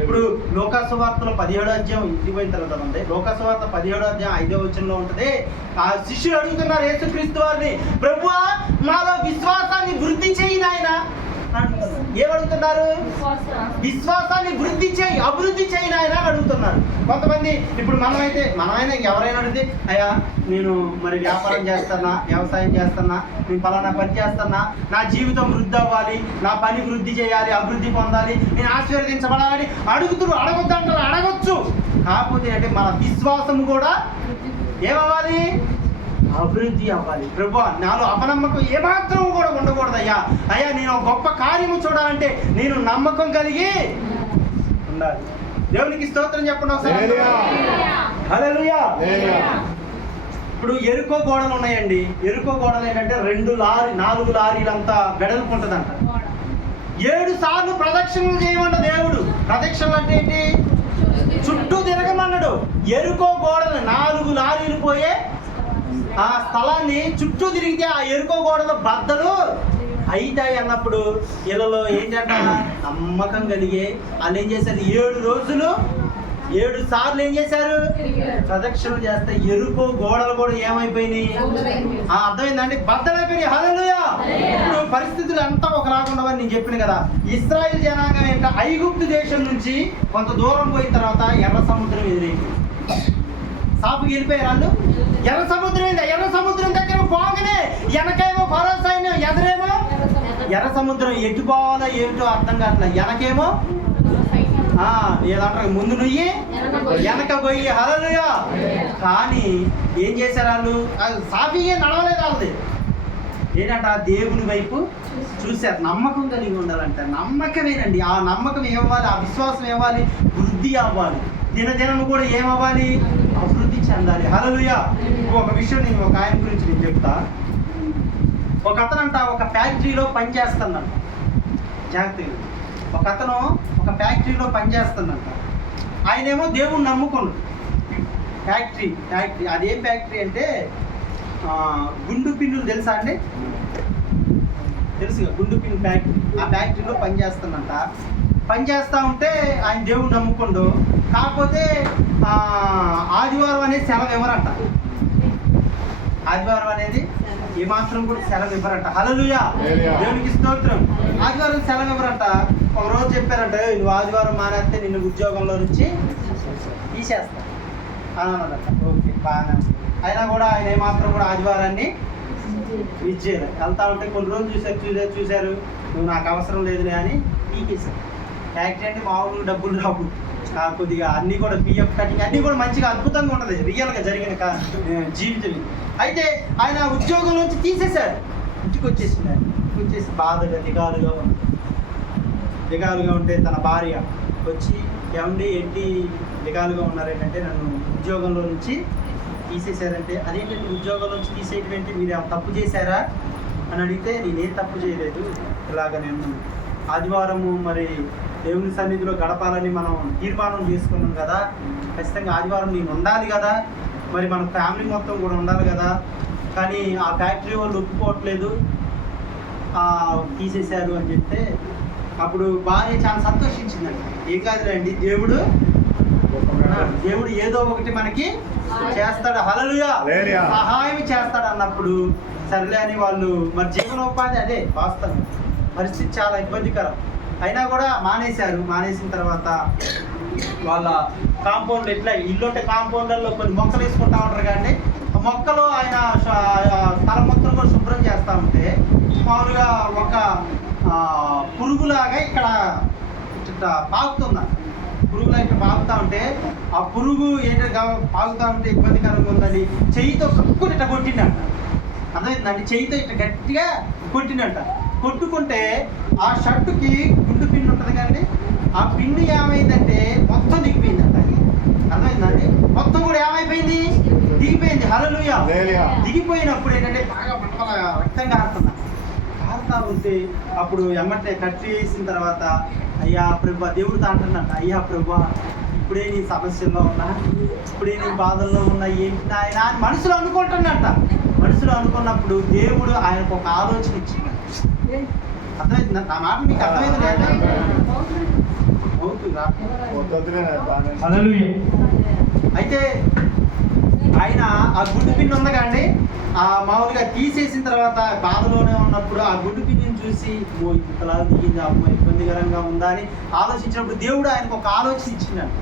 ఇప్పుడు లోకాసు వార్తలో 17వ అధ్యాయం ఇంటికి పోయిన తర్వాత ఉంది. లోకాసు వార్త 17వ అధ్యాయం 5వ వచనంలో ఉంటుంది. ఆ శిష్యులు అడుగుతున్నారు యేసుక్రీస్తు వారిని, ప్రభువా మాలో విశ్వాసాన్ని వృద్ధి చేయి నాయన. ఏమడుగుతున్నారు? విశ్వాసాన్ని వృద్ధి చేయి, అభివృద్ధి చేయి నాయన అని అడుగుతున్నారు. కొంతమంది ఇప్పుడు మనమైనా ఎవరైనా అడిగితే, అయ్యా నేను మరి వ్యాపారం చేస్తున్నా, వ్యవసాయం చేస్తున్నా, నేను పలానా పని చేస్తున్నా, నా జీవితం వృద్ధి అవ్వాలి, నా పని వృద్ధి చేయాలి, అభివృద్ధి పొందాలి, నేను ఆశీర్వదించబడాలని అడగొద్దంటారు. అడగొచ్చు. కాకపోతే అంటే మన విశ్వాసం కూడా ఏమవ్వాలి? అభివృద్ధి అవ్వాలి. ప్రభు నాలో అపనమ్మకం ఏమాత్రం కూడా ఉండకూడదు. అయ్యా నేను గొప్ప కార్యము చూడాలంటే నేను నమ్మకం కలిగి ఉండాలి. దేవునికి స్తోత్రం చెప్పండి ఒకసారి. హల్లెలూయా. ఇప్పుడు ఎరుకో గోడలు ఉన్నాయండి. ఎరుకో గోడలు ఏంటంటే 4 లారీలంతా వెడల్పు ఉంటుందంట. 7 సార్లు ప్రదక్షిణలు చేయమంట దేవుడు. ప్రదక్షిణలు అంటే ఏంటి? చుట్టూ తిరగమన్నాడు. ఎరుకో గోడలు 4 లారీలు పోయే ఆ స్థలాన్ని చుట్టూ తిరిగితే ఆ ఎరుకో గోడల బద్దలు అయితాయి అన్నప్పుడు వీళ్ళలో ఏంటంట? నమ్మకం కలిగే వాళ్ళు ఏం చేశారు? 7 రోజులు 7 సార్లు ఏం చేశారు? ప్రదక్షిణలు చేస్తే ఎరుకో గోడలు కూడా ఏమైపోయినాయి? అర్థమైందండి? బద్దలైపోయినాయి. హల్లెలూయా. ఇప్పుడు పరిస్థితులు అంతా ఒకలాగా ఉండవని నేను చెప్పిన కదా. ఇశ్రాయేల్ జనాంగం ఏంటంటే ఐగుప్తు దేశం నుంచి కొంత దూరం పోయిన తర్వాత ఎర్ర సముద్రం ఎదురైంది. సాపుకి వెళ్ళిపోయారు వాళ్ళు. ఎర్ర సముద్రం దగ్గర పోగానే వెనకేమో ఫరో సైన్యం, ఎదురేమో ఎర్ర సముద్రం. ఎటు పోవాలో ఏమిటో అర్థం కావట్లేదు. వెనకేమో ఏదంటారు, ముందు నుయ్యి వెనక పోయి. హల్లెలూయా. కానీ ఏం చేశారు వాళ్ళు? సాఫీగా నడవలేదు వాళ్ళది. ఏంటంట? దేవుని వైపు చూశారు. నమ్మకం కలిగి ఉండాలంట. నమ్మకమేనండి. ఆ నమ్మకం ఏమవ్వాలి? ఆ విశ్వాసం ఏమవ్వాలి? వృద్ధి అవ్వాలి. దినదినము కూడా ఏమవ్వాలి? అభివృద్ధి చెందాలి. హల్లెలూయా. ఒక విషయం నేను ఒక ఆయన గురించి నేను చెప్తా. ఒక అతనంట ఒక ఫ్యాక్టరీలో పనిచేస్తుందంట. జాగ్రత్తగా, ఒక అతను ఒక ఫ్యాక్టరీలో పనిచేస్తుందంట. ఆయనేమో దేవుణ్ణి నమ్ముకున్నాడు. ఫ్యాక్టరీ అదేం ఫ్యాక్టరీ అంటే గుండు పిన్నులు తెలుసా అండి? తెలుసుగా, గుండు పిన్ ఫ్యాక్టరీ. ఆ ఫ్యాక్టరీలో పనిచేస్తూ ఉంటే ఆయన దేవుడు నమ్ముకుండు. కాకపోతే ఆదివారం అనేది సెలవు ఇవ్వరంట. ఆదివారం అనేది ఏమాత్రం కూడా సెలవు ఇవ్వరంట. హల్లెలూయా. దేవునికి స్తోత్రం. ఆదివారం సెలవు ఇవ్వరంట. ఒక రోజు చెప్పారంట, నువ్వు ఆదివారం మానేస్తే నిన్ను ఉద్యోగంలో నుంచి తీసేస్తా అని అన్నాడట. ఓకే, బాగా. అయినా కూడా ఆయన ఏమాత్రం కూడా ఆదివారాన్ని ఇచ్చేయాలి. వెళ్తా ఉంటే కొన్ని రోజులు చూశారు, నువ్వు నాకు అవసరం లేదులే అని పీకేశారు. ఫ్యాక్టరీ అంటే మామూలు డబ్బులు రావు. కొద్దిగా అన్నీ కూడా పిఎఫ్ కటింగ్ అన్నీ కూడా మంచిగా అద్భుతంగా ఉంటుంది రియల్గా జరిగిన జీవితం. అయితే ఆయన ఉద్యోగం నుంచి తీసేశారు, ఇంటికి వచ్చేసింది. ఇంటికి వచ్చేసి బాధగా దిగాలుగా ఉంటే తన భార్య వచ్చి, ఏమండి ఏంటి దిగాలుగా ఉన్నారేంటంటే, నన్ను ఉద్యోగంలో నుంచి తీసేశారంటే. అదేంటంటే ఉద్యోగంలో నుంచి తీసేయడం ఏంటి, మీరు ఏమైనా తప్పు చేశారా అని అడిగితే, నేనేం తప్పు చేయలేదు, ఇలాగ నేను ఆదివారము మరి దేవుని సన్నిధిలో గడపాలని మనం తీర్మానం చేసుకున్నాం కదా, ఖచ్చితంగా ఆదివారం నేను ఉండాలి కదా, మరి మన ఫ్యామిలీ మొత్తం కూడా ఉండాలి కదా, కానీ ఆ ఫ్యాక్టరీ వాళ్ళు ఒప్పుకోవట్లేదు, తీసేశారు అని చెప్తే అప్పుడు భార్య చాలా సంతోషించిందండి. ఏం కాదులేండి, దేవుడు ఏదో ఒకటి మనకి చేస్తాడు, హల్లెలూయా, సహాయం చేస్తాడు అన్నప్పుడు సర్లే అని వాళ్ళు మరి జీవనోపాధి అదే వాస్తవం. పరిస్థితి చాలా ఇబ్బందికరం అయినా కూడా మానేశారు. మానేసిన తర్వాత వాళ్ళ కాంపౌండ్ ఎట్లా ఇల్లుంటే కాంపౌండ్లలో కొన్ని మొక్కలు వేసుకుంటా ఉంటారు కానీ మొక్కలు ఆయన స్థలం మొత్తం కూడా శుభ్రం చేస్తూ ఉంటే మామూలుగా ఒక పురుగులాగా ఇక్కడ ఇట్లా పాకుతుందంట. పురుగులా ఇట్లా పాకుతూ ఉంటే ఆ పురుగు ఏంటంటే పాకుతూ ఉంటే ఇబ్బందికరంగా ఉందని చెయ్యితో కక్కుని ఇట్లా కొట్టిండంట. అర్థమైందండి, చెయ్యితో ఇట్లా గట్టిగా కొట్టిండంట. కొట్టుకుంటే ఆ షర్టుకి గుండు పిన్ను ఉంటుంది కానీ ఆ పిన్ను ఏమైందంటే మొత్తం దిగిపోయిందంట. అర్థమైందండి, మొత్తం కూడా ఏమైపోయింది, దిగిపోయింది. హల్లెలూయా. దిగిపోయినప్పుడు ఏంటంటే బాగా మంటల రక్తంగా కారుతా ఉంటే అప్పుడు ఎమ్మటే కట్ చేసిన తర్వాత, అయ్యా ప్రభు, దేవుడితో అంటున్నట్ట, అయ్యా ప్రభు ఇప్పుడే నీ సమస్యల్లో ఉన్నా, ఇప్పుడే నీ బాధల్లో ఉన్నా, ఏంటి ఆయన మనసులో అనుకుంటున్నట్ట. మనసులో అనుకున్నప్పుడు దేవుడు ఆయనకు ఒక ఆలోచన ఇచ్చింది. అర్థమైంది నా మాట, మీకు అర్థమైంది లేదా? అయితే ఆయన ఆ గుడ్డు పిన్ ఉంది కానీ ఆ మామూలుగా తీసేసిన తర్వాత బాధలోనే ఉన్నప్పుడు ఆ గుడ్డు పిన్నిని చూసి ఇంతలా దిగింది, అమ్మ ఇబ్బందికరంగా ఉందా అని ఆలోచించినప్పుడు దేవుడు ఆయనకు ఒక ఆలోచన ఇచ్చిందండి.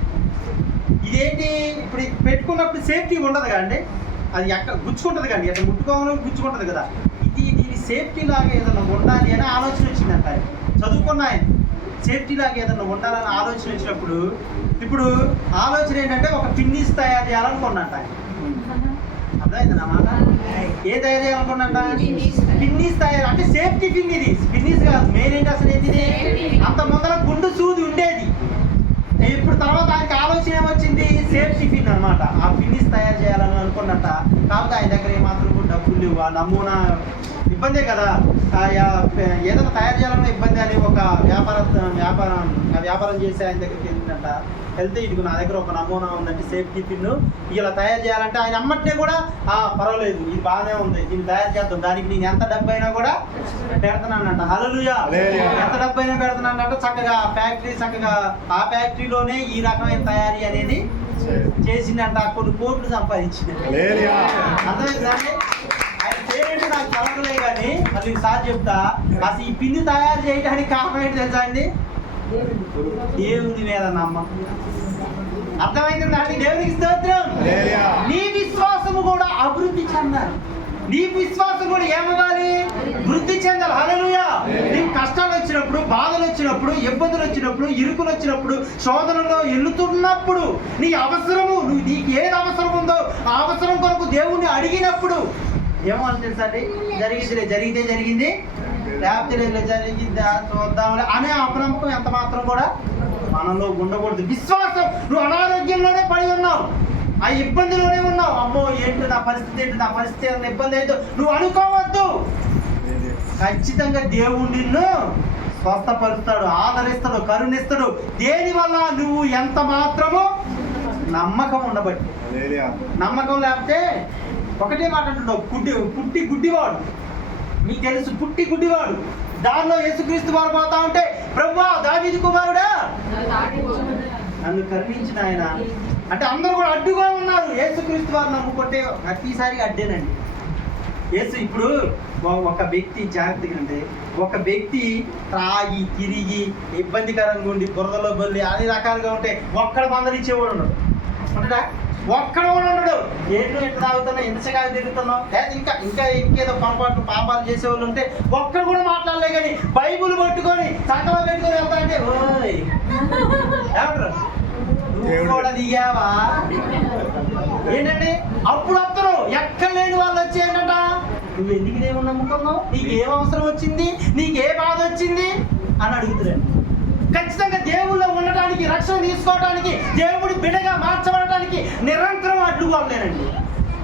ఇదేంటి, ఇప్పుడు పెట్టుకున్నప్పుడు సేఫ్టీ ఉండదు కదండి, అది ఎక్కడ గుచ్చుకుంటుంది కానీ ఎక్కడ ముట్టుకోవాలని గుచ్చుకుంటుంది కదా, దీని సేఫ్టీ లాగా ఏదైనా ఉండాలి అని ఆలోచన వచ్చిందంట. ఆయన చదువుకున్న ఆయన సేఫ్టీ లాగా ఏదైనా ఉండాలని ఆలోచన వచ్చినప్పుడు ఇప్పుడు ఆలోచన ఏంటంటే ఒక పిన్నీస్ తయారు చేయాలనుకున్నట్ట. అర్థమైంది నా మాట, ఏ తయారు చేయాలనుకున్నట్ట, పిన్నీస్ తయారు అంటే సేఫ్టీ పిన్. ఇది పిన్నీస్ కాదు, మెయిన్ ఏంటి అసలు ఏంటిది, అంత ముందర గుండు సూది ఉండేది. ఇప్పుడు తర్వాత ఆయనకి ఆలోచన ఏమొచ్చింది, సేఫ్టీ పిన్ అనమాట. ఆ పిన్నీస్ తయారు చేయాలని అనుకున్నట్ట. కాకపోతే ఆయన దగ్గర ఏమాత్రం కూడా డబ్బులు లేవు, ఆ నమూనా ఇబ్బందే కదా, ఏదైనా తయారు చేయాలన్నా ఇబ్బంది అని ఒక వ్యాపారం చేసి ఆయన దగ్గరికి వెళ్ళిందంట. వెళ్తే ఇదిగో నా దగ్గర ఒక నమూనా ఉందంటే సేఫ్టీ పిన్, ఇలా తయారు చేయాలంటే ఆయన అమ్మటే కూడా పర్వాలేదు, ఇది బాగానే ఉంది, దీన్ని తయారు చేద్దాం, దానికి నేను ఎంత డబ్బు అయినా కూడా పెడుతున్నానంట. హల్లెలూయా. ఎంత డబ్బు అయినా పెడుతున్నానంట. చక్కగా ఆ ఫ్యాక్టరీలోనే ఈ రకమైన తయారీ అనేది చేసిందంట. కొన్ని కోట్లు సంపాదించింది. అర్థమైందండి, ఆయన పేరేంటి నాకు చదవలే కానీ మళ్ళీ సార్ చెప్తా. అసలు ఈ పిన్ని తయారు చేయడానికి కారణం ఏంటి తెలుసా అండి, దేవుని మీద నమ్మకం. అర్థమైంది అండి, దేవునికి స్తోత్రం. నీ విశ్వాసము కూడా అభివృద్ధి చెందాలి. నీ విశ్వాసం కూడా ఏమవ్వాలి, వృద్ధి చెందాలి. హల్లెలూయా. నీకు కష్టాలు వచ్చినప్పుడు, బాధలు వచ్చినప్పుడు, ఇబ్బందులు వచ్చినప్పుడు, ఇరుకులు వచ్చినప్పుడు, శోధనలో ఎల్లుతున్నప్పుడు, నీ అవసరము, నీకు ఏది అవసరం ఉందో ఆ అవసరం కొరకు దేవుణ్ణి అడిగినప్పుడు ఏమని తెలుసండి, జరిగితే జరిగింది, లేకపోతే జరిగిందా చూద్దాం అనే అపనమ్మకం ఎంత మాత్రం కూడా మనలో ఉండకూడదు. విశ్వాసం, నువ్వు అనారోగ్యంలోనే పడి ఉన్నావు, ఆ ఇబ్బందిలోనే ఉన్నావు, అమ్మో ఏంటి నా పరిస్థితి, ఏదైనా ఇబ్బంది ఏంటో నువ్వు అనుకోవద్దు. ఖచ్చితంగా దేవుడు నిన్ను స్వస్థపరుస్తాడు, ఆదరిస్తాడు, కరుణిస్తాడు. దేనివల్ల, నువ్వు ఎంత మాత్రము నమ్మకం ఉండబట్టి. నమ్మకం లేకపోతే ఒకటే మాట అంటున్నావు, పుట్టి గుడ్డివాడు, మీకు తెలుసు, పుట్టి గుడ్డివాడు, దానిలో యేసుక్రీస్తు వారు పోతా ఉంటే, ప్రభువా దావీదు కుమారుడా నన్ను కరుణించిన ఆయన అంటే అందరూ కూడా అడ్డుగా ఉన్నారు. యేసుక్రీస్తు వారు నమ్ముకుంటే ప్రతిసారి అడ్డేనండి. ఇప్పుడు ఒక వ్యక్తి జాగ్రత్తగా అంటే, ఒక వ్యక్తి త్రాగి తిరిగి ఇబ్బందికరంగా ఉండి బురదలో బల్లి అన్ని రకాలుగా ఉంటే ఒక్కడ మందలిచ్చేవాడు ఉన్నాడు ఉంటాడా, ఒక్కడ కూడా ఉండడు. ఏంటో ఎట్లా తాగుతున్నావు, ఎంతసేపు తిరుగుతున్నావు, లేదా ఇంకేదో పొరపాటు పాపాలు చేసేవాళ్ళు ఉంటే ఒక్కడ కూడా మాట్లాడలే. కానీ బైబుల్ పట్టుకొని సంకలో పెట్టుకొని వెళ్తా అంటే ఓయ్ ఏమంటారు, నువ్వు కూడా దిగావా ఏంటండి? అప్పుడు అతను ఎక్కడ లేని వాళ్ళు వచ్చి ఏంటంట, నువ్వు ఎందుకు దేవుని నమ్ముకున్నావు, నీకేం అవసరం వచ్చింది, నీకే బాధ వచ్చింది అని అడుగుతున్నాడు. ఖచ్చితంగా దేవుళ్ళో ఉండటానికి, రక్షణ తీసుకోవడానికి, దేవుడి బిడ్డగా మార్చబడటానికి నిరంతరం అడ్డుకోలేనండి.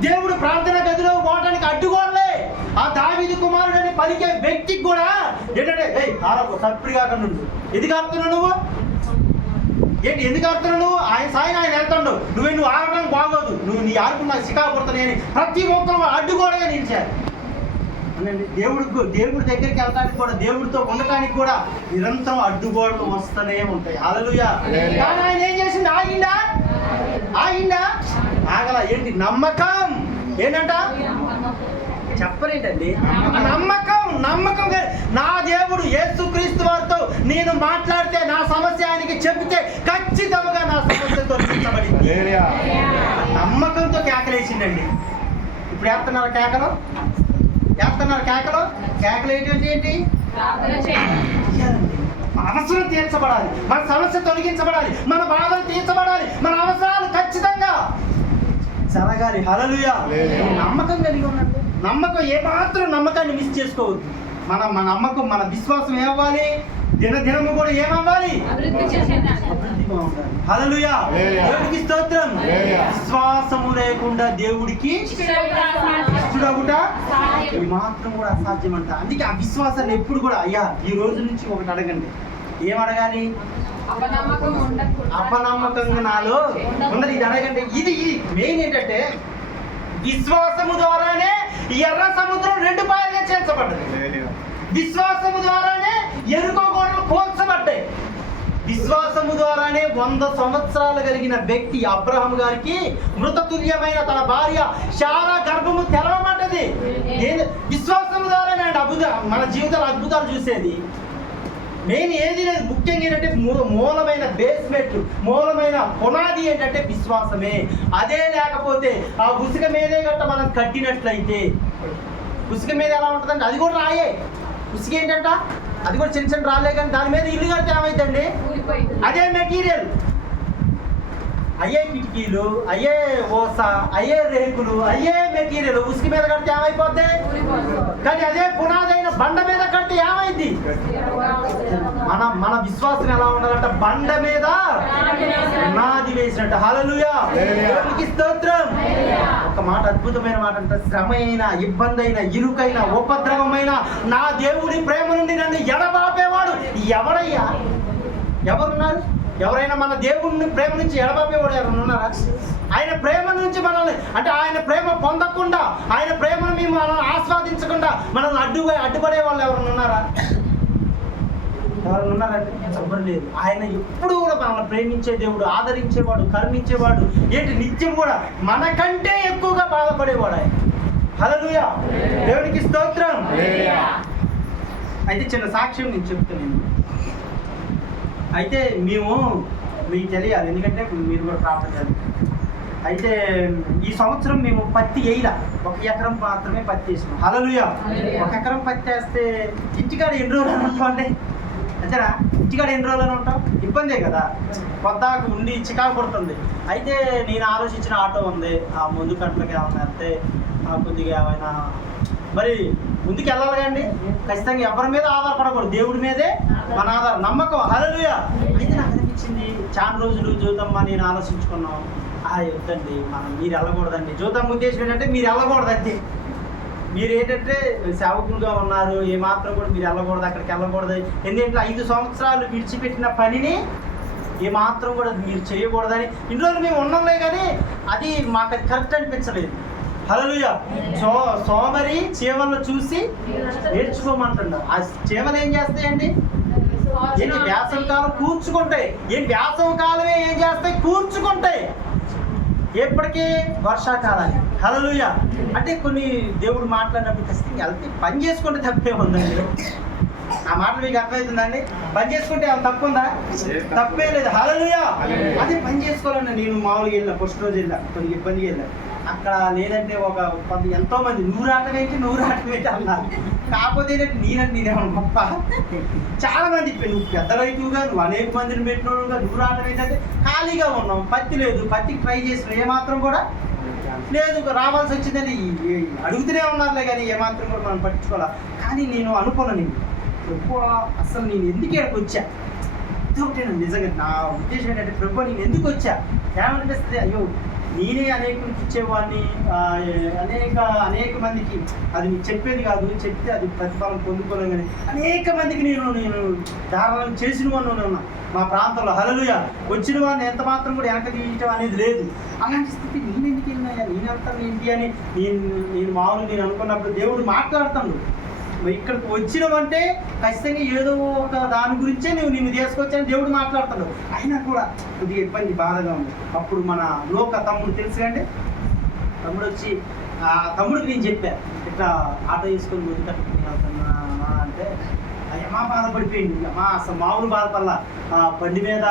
దేవుడు ప్రార్థన గదిలో పోవడానికి అడ్డుకోలే. ఆ దావీదు కుమారుడు అని పలికే వ్యక్తికి కూడా ఏంటంటే తప్పుడు కాకుండా ఎందుకు ఆడుతున్నావు నువ్వు, ఏంటి ఎందుకు ఆడుతున్నావు నువ్వు, ఆయన సాయం ఆయన వెళ్తాడు, నువ్వు ఆడటం బాగోదు, నువ్వు నీ ఆడుకున్న నాకు సికాకుడుతున్నాయి అని ప్రతి ఒక్కరు అడ్డుకోవడమే నిలిచారు. దేవుడి దగ్గరికి వెళ్ళడానికి కూడా, దేవుడితో ఉండటానికి కూడా నిరంతరం అడ్డుగోడలు వస్తూనే ఉంటాయి. హల్లెలూయా. కానీ ఆయన ఏం చేసింది? ఆగిందా? ఆగల. ఏంటి? నమ్మకం. ఏంటంట? చెప్పరేంటండి? నమ్మకం. నా దేవుడు యేసుక్రీస్తు వారితో నేను మాట్లాడితే, నా సమస్య ఆయనకి చెబితే ఖచ్చితంగా నా సమస్య తొలగించబడింది. నమ్మకంతో కేకలేసిండండి. ఇప్పుడు వేస్తున్నారు కేకలు ఏంటి? అవసరం తీర్చబడాలి, మన సమస్య తొలగించబడాలి, మన బాధలు తీర్చబడాలి, మన అవసరాలు ఖచ్చితంగా జరగాలి. హల్లెలూయా. నమ్మకం కలిగి ఉండండి. నమ్మకం ఏమాత్రం నమ్మకాన్ని మిస్ చేసుకోవద్దు. మన నమ్మకం, మన విశ్వాసం ఏమవ్వాలి? దినదినము కూడా ఏమవ్వాలి? హల్లెలూయా. దేవుడికి స్తోత్రం. విశ్వాసము లేకుండా దేవుడికి ఇష్టడగుట మాత్రం కూడా అసాధ్యం అంట. అందుకే ఆ విశ్వాసాన్ని ఎప్పుడు కూడా, అయ్యా ఈ రోజు నుంచి ఒకటి అడగండి. ఏం అడగాలి? అపనమ్మకంగా నాలో ఉన్నది ఇది అడగండి. ఇది మెయిన్ ఏంటంటే, విశ్వాసము ద్వారానే ఎర్ర సముద్రం 2 పాయలుగా చేర్చబడ్డది. విశ్వాసము ద్వారానే ఎరుకో గోడలు కోల్చబడ్డాయి. విశ్వాసము ద్వారానే 100 సంవత్సరాలు కలిగిన వ్యక్తి అబ్రహాం గారికి మృతతుల్యమైన తన భార్య శారా గర్భము తెరవబడ్డది. విశ్వాసము ద్వారానే మన జీవితాలు అద్భుతాలు చూసేది. మెయిన్ ఏది లేదు, ముఖ్యంగా ఏంటంటే మూలమైన బేస్మెంట్, మూలమైన పునాది ఏంటంటే విశ్వాసమే. అదే లేకపోతే ఆ ఉసుక మీదే గట్ట మనం కట్టినట్లయితే, ఉసుక మీద ఎలా ఉంటుందంటే అది కూడా రాయే. ఉసుక ఏంటంట, అది కూడా చిన్న రాలే, కానీ దాని మీద ఇల్లు కడితే ఏమైందండి? అదే మెటీరియల్, అయ్యే కిటికీలు, అయ్యే ఓస, అయ్యే రేకులు, అయ్యే మెటీరియల్ ఉసుక మీద కడితే ఏమైపోద్ది? కానీ అదే పునాదైన బండ మీద కడితే ఏమైంది? మన విశ్వాసం ఎలా ఉండాలంట? బండ మీద పునాది వేసినట్టు. హల్లెలూయా. దేవునికి స్తోత్రం. ఒక మాట, అద్భుతమైన మాట అంట, శ్రమ అయినా, ఇబ్బంది అయినా, ఇరుకైన, ఉపద్రవమైన నా దేవుడి ప్రేమ నుండి నన్ను ఎడబాపేవాడు ఎవరయ్యా? ఎవరున్నారు? ఎవరైనా మన దేవుడిని ప్రేమ నుంచి ఎడబాపేవాడు ఎవరైనా ఉన్నారా? ఆయన ప్రేమ నుంచి మనల్ని, అంటే ఆయన ప్రేమ పొందకుండా, ఆయన ప్రేమను మేము మనల్ని ఆస్వాదించకుండా మనల్ని అడ్డుపడే వాళ్ళు ఎవరైనా ఉన్నారా? ఎవరైనా ఉన్నారంటే ఎవరు లేదు. ఆయన ఎప్పుడు కూడా మనల్ని ప్రేమించే దేవుడు, ఆదరించేవాడు, కరుణించేవాడు, ఏంటి నిత్యం కూడా మనకంటే ఎక్కువగా బాధపడేవాడు ఆయన. హల్లెలూయా. దేవునికి స్తోత్రం. అయితే చిన్న సాక్ష్యం నేను చెప్తాను. అయితే మీకు తెలియాలి, ఎందుకంటే మీరు కూడా ప్రార్థన చేయాలి. అయితే ఈ సంవత్సరం మేము పత్తి వేయలా, 1 ఎకరం మాత్రమే పత్తి వేసినాం. హల్లెలూయా. 1 ఎకరం పత్తి వేస్తే ఇంటికాడ ఎన్ని రోజులు ఉంటాం అండి? అంతేనా? ఇంటికాడ ఎన్ని రోజులు ఉంటాం? ఇబ్బందే కదా, పొద్దాకు ఉండి చికాకు పడుతుంది. అయితే నేను ఆలోచించిన ఆటో ఉంది, ఆ ముందు కంట్లకి ఏమైనా వెళ్తే కొద్దిగా ఏమైనా మరి ముందుకు వెళ్ళాలి కండి. ఖచ్చితంగా ఎవరి మీద ఆధారపడకూడదు, దేవుడి మీదే మన ఆధారం, నమ్మకం. హల్లెలూయా. అయితే నాకు అనిపించింది, చాలా రోజులు చూద్దామా నేను ఆలోచించుకున్నాం. వద్దండి, మీరు వెళ్ళకూడదండి. చూద్దాం ఉద్దేశం ఏంటంటే మీరు వెళ్ళకూడదండి. మీరు ఏంటంటే సేవకులుగా ఉన్నారు, ఏమాత్రం కూడా మీరు వెళ్ళకూడదు, అక్కడికి వెళ్ళకూడదు. ఎందుకంటే 5 సంవత్సరాలు విడిచిపెట్టిన పనిని ఏమాత్రం కూడా మీరు చేయకూడదని ఇన్ని రోజులు మేము ఉన్నాంలే, కానీ అది మాకు అది కరెక్ట్ అనిపించలేదు. హల్లెలూయా. సోమరి చీమలను చూసి నేర్చుకోమంటున్నారు. ఆ చీమలు ఏం చేస్తాయండి? ఏంటి? వేసవి కాలం కూర్చుకుంటాయి. ఏంటి? వేసవి కాలమే ఏం చేస్తాయి? కూర్చుకుంటాయి. ఎప్పటికీ? వర్షాకాలాన్ని. హల్లెలూయా. అంటే కొన్ని దేవుడు మాట్లాడినప్పుడు ఖచ్చితంగా వెళ్తే పని చేసుకుంటే తప్పే ఉందండి. ఆ మాటలు మీకు అర్థమవుతుందండి? పని చేసుకుంటే ఏమైనా తప్పు ఉందా? తప్పే లేదు. హల్లెలూయా. అదే పని చేసుకోవాలండి. నేను మామూలుగా వెళ్ళా, ఫస్ట్ రోజు వెళ్ళా, కొన్ని ఇబ్బందిగా వెళ్ళా. అక్కడ లేదంటే ఎంతో మంది 100 ఆటం ఏంటి అన్నారు. కాకపోతే నేనంటే నేనేమన్నా గొప్ప. చాలా మంది నువ్వు పెద్ద రైతుగా, నువ్వు అనేక మందిని పెట్టినోడుగా, నువ్వు రావడం ఏంటంటే ఖాళీగా ఉన్నాం, పత్తి లేదు, పత్తికి ట్రై చేసిన ఏమాత్రం కూడా లేదు, రావాల్సి వచ్చిందని అడుగుతూనే ఉన్నారులే కానీ ఏమాత్రం కూడా మనం పట్టించుకోవాలి. కానీ నేను అనుకున్నాను, నేను ప్రభు అసలు నేను ఎందుకు ఇక్కడికి వచ్చా, ఇదొకటేనా నిజంగా నా ఉద్దేశం ఏంటంటే ప్రభు నేను ఎందుకు వచ్చా ఏమనిపిస్తుంది, అయ్యో నేనే అనేకులకి ఇచ్చేవాడిని, అనేక మందికి అది నీకు చెప్పేది కాదు, చెప్తే అది ప్రతిఫలం పొందుకోలేం కానీ అనేక మందికి నేను దారుణం చేసిన వాడిని ఉన్నా మా ప్రాంతంలో. హల్లెలూయా. వచ్చిన వాడిని ఎంత మాత్రం కూడా వెనక తీయటం అనేది లేదు. అలాంటి స్థితి నేను ఎందుకు వెళ్ళినాయా, నేను వెళ్తాను ఏంటి అని నేను మామూలు నేను అనుకున్నప్పుడు దేవుడు మాట్లాడతాడు. ఇక్కడికి వచ్చినవంటే ఖచ్చితంగా ఏదో ఒక దాని గురించే నిన్ను తీసుకొచ్చాను దేవుడు మాట్లాడుతాడు. అయినా కూడా కొద్దిగా ఇబ్బంది బాధగా ఉంది. అప్పుడు మన లోక తమ్ముడు తెలుసు కండి, తమ్ముడు వచ్చి ఆ తమ్ముడికి నేను చెప్పాను, ఇట్లా ఆటో వేసుకొని ముందుకట్టుకుని వెళ్తున్నా అంటే అమ్మా బాధపడిపోయింది. అమ్మా అసలు మామూలు బాధపడలా, బండి మీద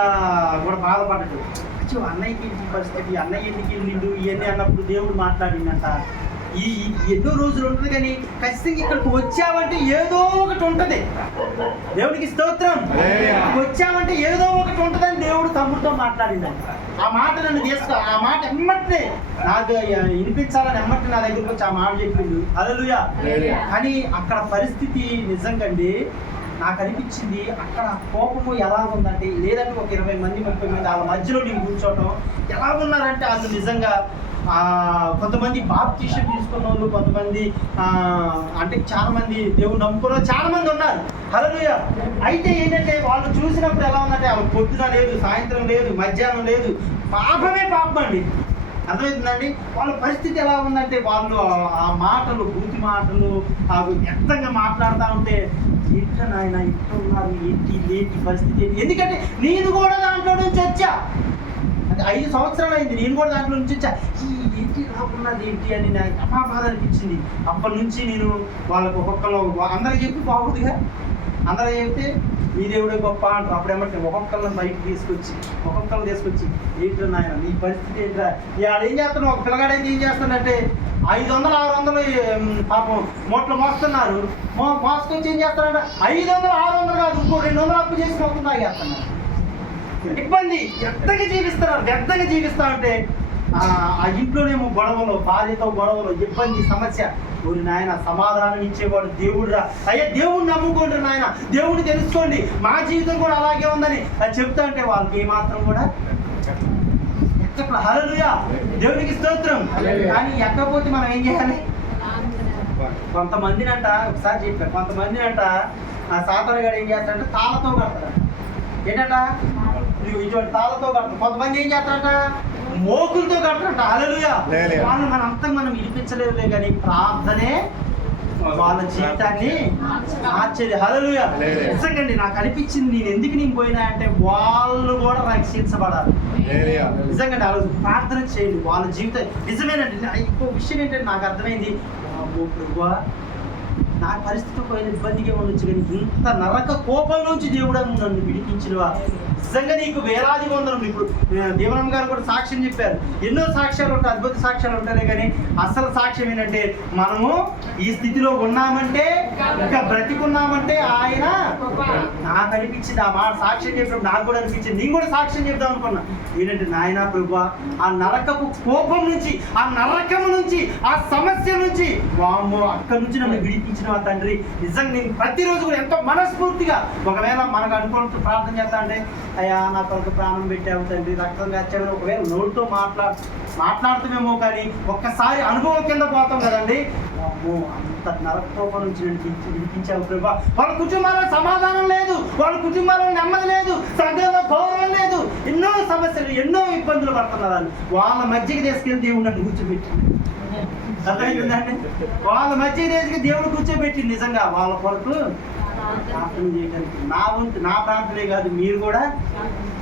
కూడా బాధపడ్డాడు. అచ్చో అన్నయ్యకి పరిస్థితి, అన్నయ్య ఎందుకు వెళ్ళిండు ఇవన్నీ అన్నప్పుడు దేవుడు మాట్లాడిందంట. ఈ ఎన్నో రోజులు ఉంటుంది కానీ ఖచ్చితంగా ఇక్కడికి వచ్చావంటే ఏదో ఒకటి ఉంటుంది. దేవుడికి స్తోత్రం. వచ్చావంటే ఏదో ఒకటి ఉంటుందని దేవుడు తమ్ముడితో మాట్లాడిందంట. ఆ మాట నన్ను తీసుకో, ఆ మాట ఎమ్మటినే నాకు వినిపించాలని ఎమ్మటి నా దగ్గరికి వచ్చి ఆ మాట చెప్పిండు. హల్లెలూయా. కానీ అక్కడ పరిస్థితి నిజంగండి నాకు అనిపించింది, అక్కడ కోపము ఎలా ఉందంటే, లేదంటే ఒక 20 మంది 30 మంది వాళ్ళ మధ్యలో నేను కూర్చోవటం ఎలా ఉన్నారంటే వాళ్ళు నిజంగా కొంతమంది బాప్టిషన్ తీసుకున్న వాళ్ళు, కొంతమంది అంటే చాలా మంది దేవుడు నమ్ముకున్న చాలా మంది ఉన్నారు. హల్లెలూయా. అయితే ఏంటంటే వాళ్ళు చూసినప్పుడు ఎలా ఉందంటే వాళ్ళు పొద్దున లేదు, సాయంత్రం లేదు, మధ్యాహ్నం లేదు, పాపమే పాపం అండి. అర్థమవుతుందండి. వాళ్ళ పరిస్థితి ఎలా ఉందంటే వాళ్ళు ఆ మాటలు, బూతి మాటలు వ్యక్తంగా మాట్లాడుతూ ఉంటే ఇట్లా నాయన ఇట్లా ఉన్నారు, ఏంటి పరిస్థితి, ఎందుకంటే నేను కూడా దాంట్లో నుంచి వచ్చా. అంటే 5 సంవత్సరాలు అయింది నేను కూడా దాంట్లో నుంచి వచ్చా. ఏంటి రాకున్నది ఏంటి అని నాకు అమ్మా బాధ అనిపించింది. అప్పటి నుంచి నేను వాళ్ళకు ఒక్కొక్కరు అందరికి చెప్పి బాగుందిగా, అందరూ చెప్తే ఈ దేవుడే గొప్ప అంటారు. అప్పుడు ఏమంటే ఒక్కొక్కళ్ళని బయటకు తీసుకొచ్చి ఏంటో నాయన నీ పరిస్థితి ఏంట్రా, ఇవాళ ఏం చేస్తున్నావు, ఒక పిల్లగాడైతే ఏం చేస్తానంటే 500 600 పాపం మూటలు మోస్తున్నారు. మోసుకొచ్చి ఏం చేస్తారంటే 500 600 కాదు, ఇంకో 200 అప్పు చేసి మొత్తం తాగేస్తున్నారు. ఇబ్బంది వ్యర్థంగా జీవిస్తామంటే ఆ ఇంట్లోనేమో గొడవలు, భార్యతో గొడవలు, ఇబ్బంది, సమస్య. ఊరి నాయన సమాధానం ఇచ్చేవాడు దేవుడు రా. అయ్యా దేవుడిని నమ్ముకోండి నాయన, దేవుడిని తెలుసుకోండి, మా జీవితం కూడా అలాగే ఉందని అది చెప్తా అంటే వాళ్ళకి ఏమాత్రం కూడా ఎక్కడ. హల్లెలూయా. దేవునికి స్తోత్రం. కానీ ఎక్కకపోతే మనం ఏం చేయాలి? కొంతమందినంట ఒకసారి చెప్పారు, కొంతమందినంట ఆ సాతాను గారు ఏం చేస్తారంటే తాళతో కడతారు. ఏంటంట ఇటువంటి తాళతో కడతారు. కొంతమంది ఏం చేస్తారంట మోకులతో కడతారంట. హల్లెలూయా. వాళ్ళు మనం వినిపించలేదులే కానీ ప్రార్థనే వాళ్ళ జీవితాన్ని మార్చేది. హల్లెలూయా. నిజంగా నాకు అనిపించింది, నేను ఎందుకు పోయినా అంటే వాళ్ళు కూడా రక్షించబడాలి. నిజంగా ఆ రోజు ప్రార్థన చేయండి వాళ్ళ జీవితం. నిజమేనండి. ఇంకో విషయం ఏంటంటే నాకు అర్థమైంది, నా పరిస్థితి పోయిన ఇబ్బందిగా ఉండొచ్చు కానీ ఇంత నరక కోపం నుంచి దేవుడు నన్ను విడిపించినవా, నిజంగా నీకు వేలాది వందనం. ఇప్పుడు దేవరమ్మ గారు కూడా సాక్ష్యం చెప్పారు. ఎన్నో సాక్ష్యాలు ఉంటాయి, అద్భుత సాక్ష్యాలు ఉంటాయి కానీ అసలు సాక్ష్యం ఏంటంటే మనము ఈ స్థితిలో ఉన్నామంటే, ఇంకా బ్రతికున్నామంటే ఆయన నాకు అనిపించింది. ఆ మాట సాక్ష్యం చెప్పినప్పుడు నాకు కూడా అనిపించింది, నేను కూడా సాక్ష్యం చెప్దాం అనుకున్నా. ఏంటంటే నాయన ప్రభువా, ఆ నరకపు కోపం నుంచి, ఆ నరకము నుంచి, ఆ సమస్య నుంచి వామ్మో అక్కడి నుంచి నన్ను విడిపించిన తండ్రి. నిజంగా నేను ప్రతిరోజు కూడా ఎంతో మనస్ఫూర్తిగా, ఒకవేళ మనకు అనుకున్నట్టు ప్రార్థన చేస్తా అంటే అయ్యా నా కొరకు ప్రాణం పెట్టావు తండ్రి, రక్తం కాచావు, ఒకవేళ నోటితో మాట్లాడుతామేమో కానీ ఒక్కసారి అనుభవం కింద పోతాం కదండి. అమ్మో అంత నరకోపం నుంచి విడిపించావు ప్రభా. వాళ్ళ కుటుంబాల్లో సమాధానం లేదు, వాళ్ళ కుటుంబాల్లో నెమ్మది లేదు, సంఘంలో గౌరవం లేదు, ఎన్నో సమస్యలు, ఎన్నో ఇబ్బందులు పడుతున్నారు. వాళ్ళ మధ్యకి తీసుకెళ్ళి దేవుడు నన్ను కూర్చోబెట్టింది. అర్థమైందండి. వాళ్ళ మధ్య దేవుడు కూర్చోబెట్టింది. నిజంగా వాళ్ళ కొరకు ప్రార్థన చేయడానికి నా వంతు, నా ప్రార్థనే కాదు మీరు కూడా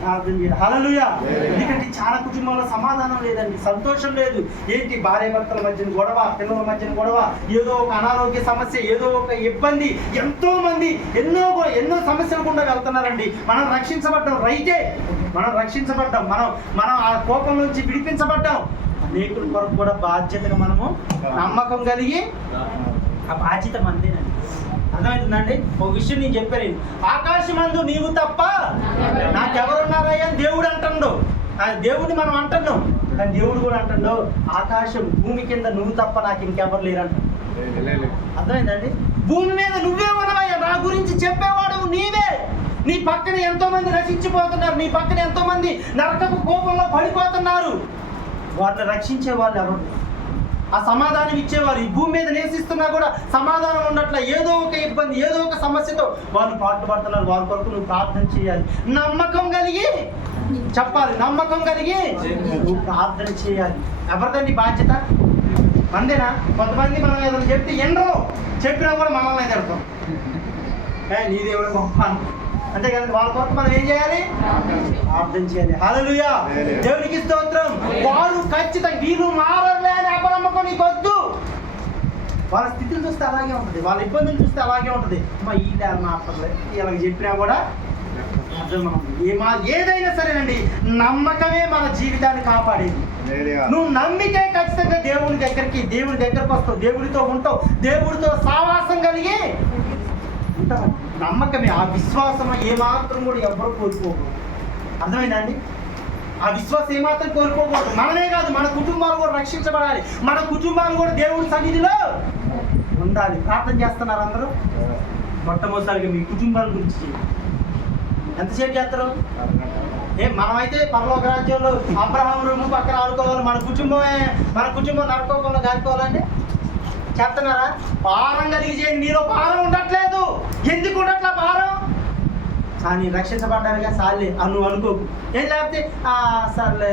ప్రార్థన చేయాలి. హల్లెలూయా. ఎందుకంటే చాలా కుటుంబాల్లో సమాధానం లేదండి, సంతోషం లేదు. ఏంటి భార్య భర్తల మధ్యన గొడవ, పిల్లల మధ్యన గొడవ, ఏదో ఒక అనారోగ్య సమస్య, ఏదో ఒక ఇబ్బంది. ఎంతో మంది ఎన్నో సమస్యలు గుండా వెళ్తున్నారండి. మనం రక్షించబడ్డాం, రైతే మనం రక్షించబడ్డాం, మనం ఆ కోపం నుంచి విడిపించబడ్డాం. అనేకుల కొరకు కూడా బాధ్యతగా మనము నమ్మకం కలిగి ఆ బాధ్యత మనదేనండి. అర్థమవుతుందండి? ఒక విషయం నేను చెప్పాను, ఆకాశమందు నీవు తప్ప నాకెవరున్నారయ్యా అని దేవుడు అంటుండు. దేవుడిని మనం అంటున్నాం, కానీ దేవుడు కూడా అంటుండో ఆకాశం భూమి కింద నువ్వు తప్ప నాకు ఇంకెవరు లేరంట. అర్థమైందండి? భూమి మీద నువ్వే ఉన్నావయ్యా, నా గురించి చెప్పేవాడు నీవే. నీ పక్కన ఎంతో మంది నశించిపోతున్నారు, నీ పక్కన ఎంతో మంది నరకపు కోపంలో పడిపోతున్నారు. వారిని రక్షించే వాళ్ళు ఎవరు? ఆ సమాధానం ఇచ్చేవారు. ఈ భూమి మీద నివసిస్తున్నా కూడా సమాధానం ఉండట్ల, ఏదో ఒక ఇబ్బంది, ఏదో ఒక సమస్యతో వాళ్ళు పాటుపడుతున్నారు. వారి కొరకు నువ్వు ప్రార్థన చేయాలి, నమ్మకం కలిగి చెప్పాలి, నమ్మకం కలిగి నువ్వు ప్రార్థన చేయాలి. ఎవరిదండి బాధ్యత? అంతేనా? కొంతమంది మనం ఏదైనా చెప్తే ఎండలో చెప్పినా కూడా మనల్ని తిడతాం, నీ దేవుడు గొప్ప అంతే కదండి. వాళ్ళ కొరకు మనం ఏం చేయాలి? ప్రార్థన చేయాలి. హల్లెలూయా, దేవునికి స్తోత్రం. వారు ఖచ్చితంగా వీరు మారలే అని అపనమ్మకం నీకు వద్దు. వాళ్ళ స్థితిని చూస్తే అలాగే ఉంటుంది, వాళ్ళ ఇబ్బందులు చూస్తే అలాగే ఉంటుంది. మా ఈ మాట్లాడలేదు ఇలా చెప్పినా కూడా ఏదైనా సరేనండి, నమ్మకమే మన జీవితాన్ని కాపాడేది. నువ్వు నమ్మితే ఖచ్చితంగా దేవుడి దగ్గరికి వస్తావు, దేవుడితో ఉంటావు, దేవుడితో సావాసం కలిగి ఉంటావు. నమ్మకమే, ఆ విశ్వాసం ఏమాత్రం కూడా ఎవరు కోల్పోకూడదు. అర్థమైందండి? ఆ విశ్వాసం ఏమాత్రం కోల్పోకూడదు. మనమే కాదు, మన కుటుంబాలు కూడా రక్షించబడాలి, మన కుటుంబాలు కూడా దేవుడి సన్నిధిలో ఉండాలి. ప్రార్థన చేస్తున్నారు అందరూ? మొట్టమొదటిసారిగా మీ కుటుంబాల గురించి ఎంతసేపు చేస్తారు? మనమైతే పరలోక రాజ్యంలో అబ్రహాం రూము పక్కన ఆడుకోవాలి, మన కుటుంబం నడుకోకుండా కాదుకోవాలండి. చేస్తున్నారా? భారం కలిగి చేయండి. నీలో భారం ఉండట్లేదు. ఎందుకు ఉండట్లా భారం? కానీ రక్షించబడ్డారుగా సార్లే నువ్వు అనుకోకు. ఏం లేకపోతే సర్లే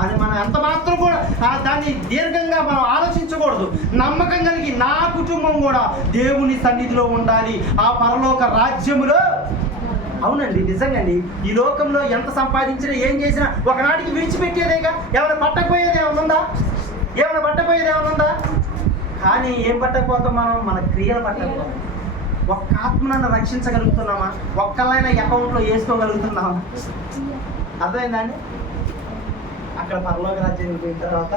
అది మనం ఎంత మాత్రం కూడా దాన్ని దీర్ఘంగా మనం ఆలోచించకూడదు. నమ్మకం కలిగి నా కుటుంబం కూడా దేవుని సన్నిధిలో ఉండాలి, ఆ పరలోక రాజ్యములో. అవునండి, నిజంగాండి. ఈ లోకంలో ఎంత సంపాదించినా ఏం చేసినా ఒకనాటికి విడిచిపెట్టేదేగా. ఏమైనా పట్టకపోయేది ఏమైనా ఉందా? కానీ ఏం పట్టకపోతాం మనం? మన క్రియలు పట్టకపోతాం. ఒక్క ఆత్మనన్నా రక్షించగలుగుతున్నామా? ఒక్కళ్ళైనా అకౌంట్లో వేసుకోగలుగుతున్నామా? అర్థమైందండి? అక్కడ పరలోక రాజ్యానికి పోయిన తర్వాత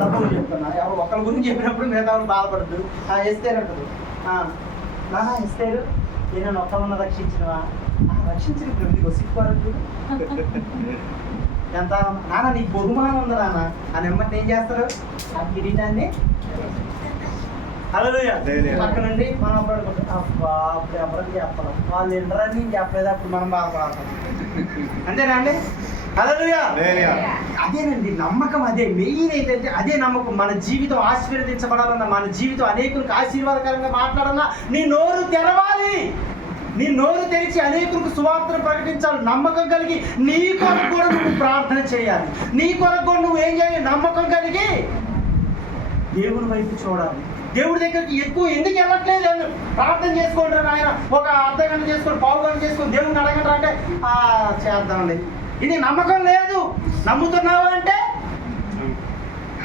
తప్పని చెప్తున్నా, ఎవరు ఒకరి గురించి చెప్పినప్పుడు మిగతా వాళ్ళు బాధపడద్దు. ఎస్తేరు అంటారు, నానా ఎస్తేరు నేను ఒక్కళ్ళన్నా రక్షించినవా? రక్షించిన ప్రతికి సిక్కువరకు ఎంత నాన్న నీకు బహుమానం ఉంది నాన్న అని ఎమ్మటి ఏం చేస్తారు? ఆ కిరీటాన్ని హల్లెలూయా పక్క నుండి మనం అప్పుడు ఎవరికి చెప్పాలి, వాళ్ళు ఎంటరని చెప్పలేదు, అప్పుడు మనం బాధపడాలి. అంతేనా అండి? హల్లెలూయా. అదేనండి నమ్మకం. అదే మెయిన్ ఏంటంటే అదే నమ్మకం. మన జీవితం ఆశీర్వదించబడాలన్నా, మన జీవితం అనేకులకు ఆశీర్వాదకరంగా మాట్లాడాలన్నా నీ నోరు తెరవాలి. నీ నోరు తెరిచి అనేకులకు సువార్తను ప్రకటించాలి. నమ్మకం కలిగి నీ కొరకు కూడా నువ్వు ప్రార్థన చేయాలి. నీ కొరకు కూడా నువ్వు ఏం చేయాలి? నమ్మకం కలిగి దేవుని వైపు చూడాలి. దేవుడి దగ్గరికి ఎక్కువ ఎందుకు వెళ్ళట్లేదు? ప్రార్థన చేసుకుంటారు ఆయన, ఒక అర్ధ గంట చేసుకొని, పావు గంట చేసుకొని దేవుడిని అడగంటారు అంటే చేద్దామండి. ఇది నమ్మకం లేదు. నమ్ముతున్నావా అంటే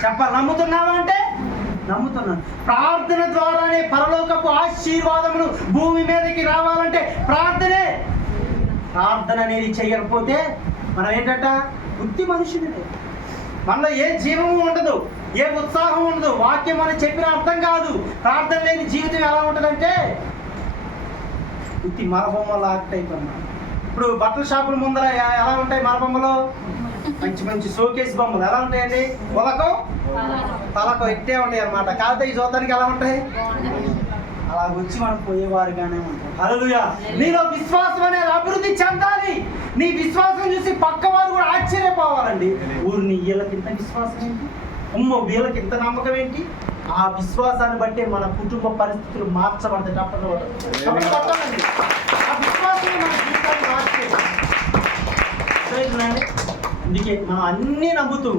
చెప్పాలి. నమ్ముతున్నావా అంటే నమ్ముతున్నాను. ప్రార్థన ద్వారానే పరలోకపు ఆశీర్వాదములు భూమి మీదకి రావాలంటే ప్రార్థనే. ప్రార్థన అనేది చేయకపోతే మనం ఏంటంట? బుద్ధి మనుషులే. మనలో ఏ జీవము ఉండదు, ఏ ఉత్సాహం ఉండదు. వాక్యం అని చెప్పిన అర్థం కాదు. ప్రార్థన లేని జీవితం ఎలా ఉంటుందంటే బుద్ధి మరబొమ్మ లాక్ట్ అయిపోయింది. ఇప్పుడు బట్టల షాపుల ముందర ఎలా ఉంటాయి మరబొమ్మలు? మంచి మంచి షోకేస్ బొమ్మలు ఎలా ఉంటాయండి? ఉలకో తలకో ఎట్టే ఉంటాయి అన్నమాట. కాకపోతే ఈ చూడటానికి ఎలా ఉంటాయి? అలా వచ్చి మనం పోయేవారుగానే ఉంటాం. హల్లెలూయా. నీలో విశ్వాసం అనేది అభివృద్ధి చెందాలి. నీ విశ్వాసం చూసి పక్కవారు కూడా ఆశ్చర్యపోవాలండి. ఊరిని వీళ్ళకింత విశ్వాసం ఏంటి, అమ్మో వీళ్ళకి ఇంత నమ్మకం ఏంటి? ఆ విశ్వాసాన్ని బట్టే మన కుటుంబ పరిస్థితులు మార్చబడతాయి. పట్టాలండి. ఆ విశ్వాసం మన జీవితాన్ని మార్చేది. అందుకే మనం అన్నీ నమ్ముతూ,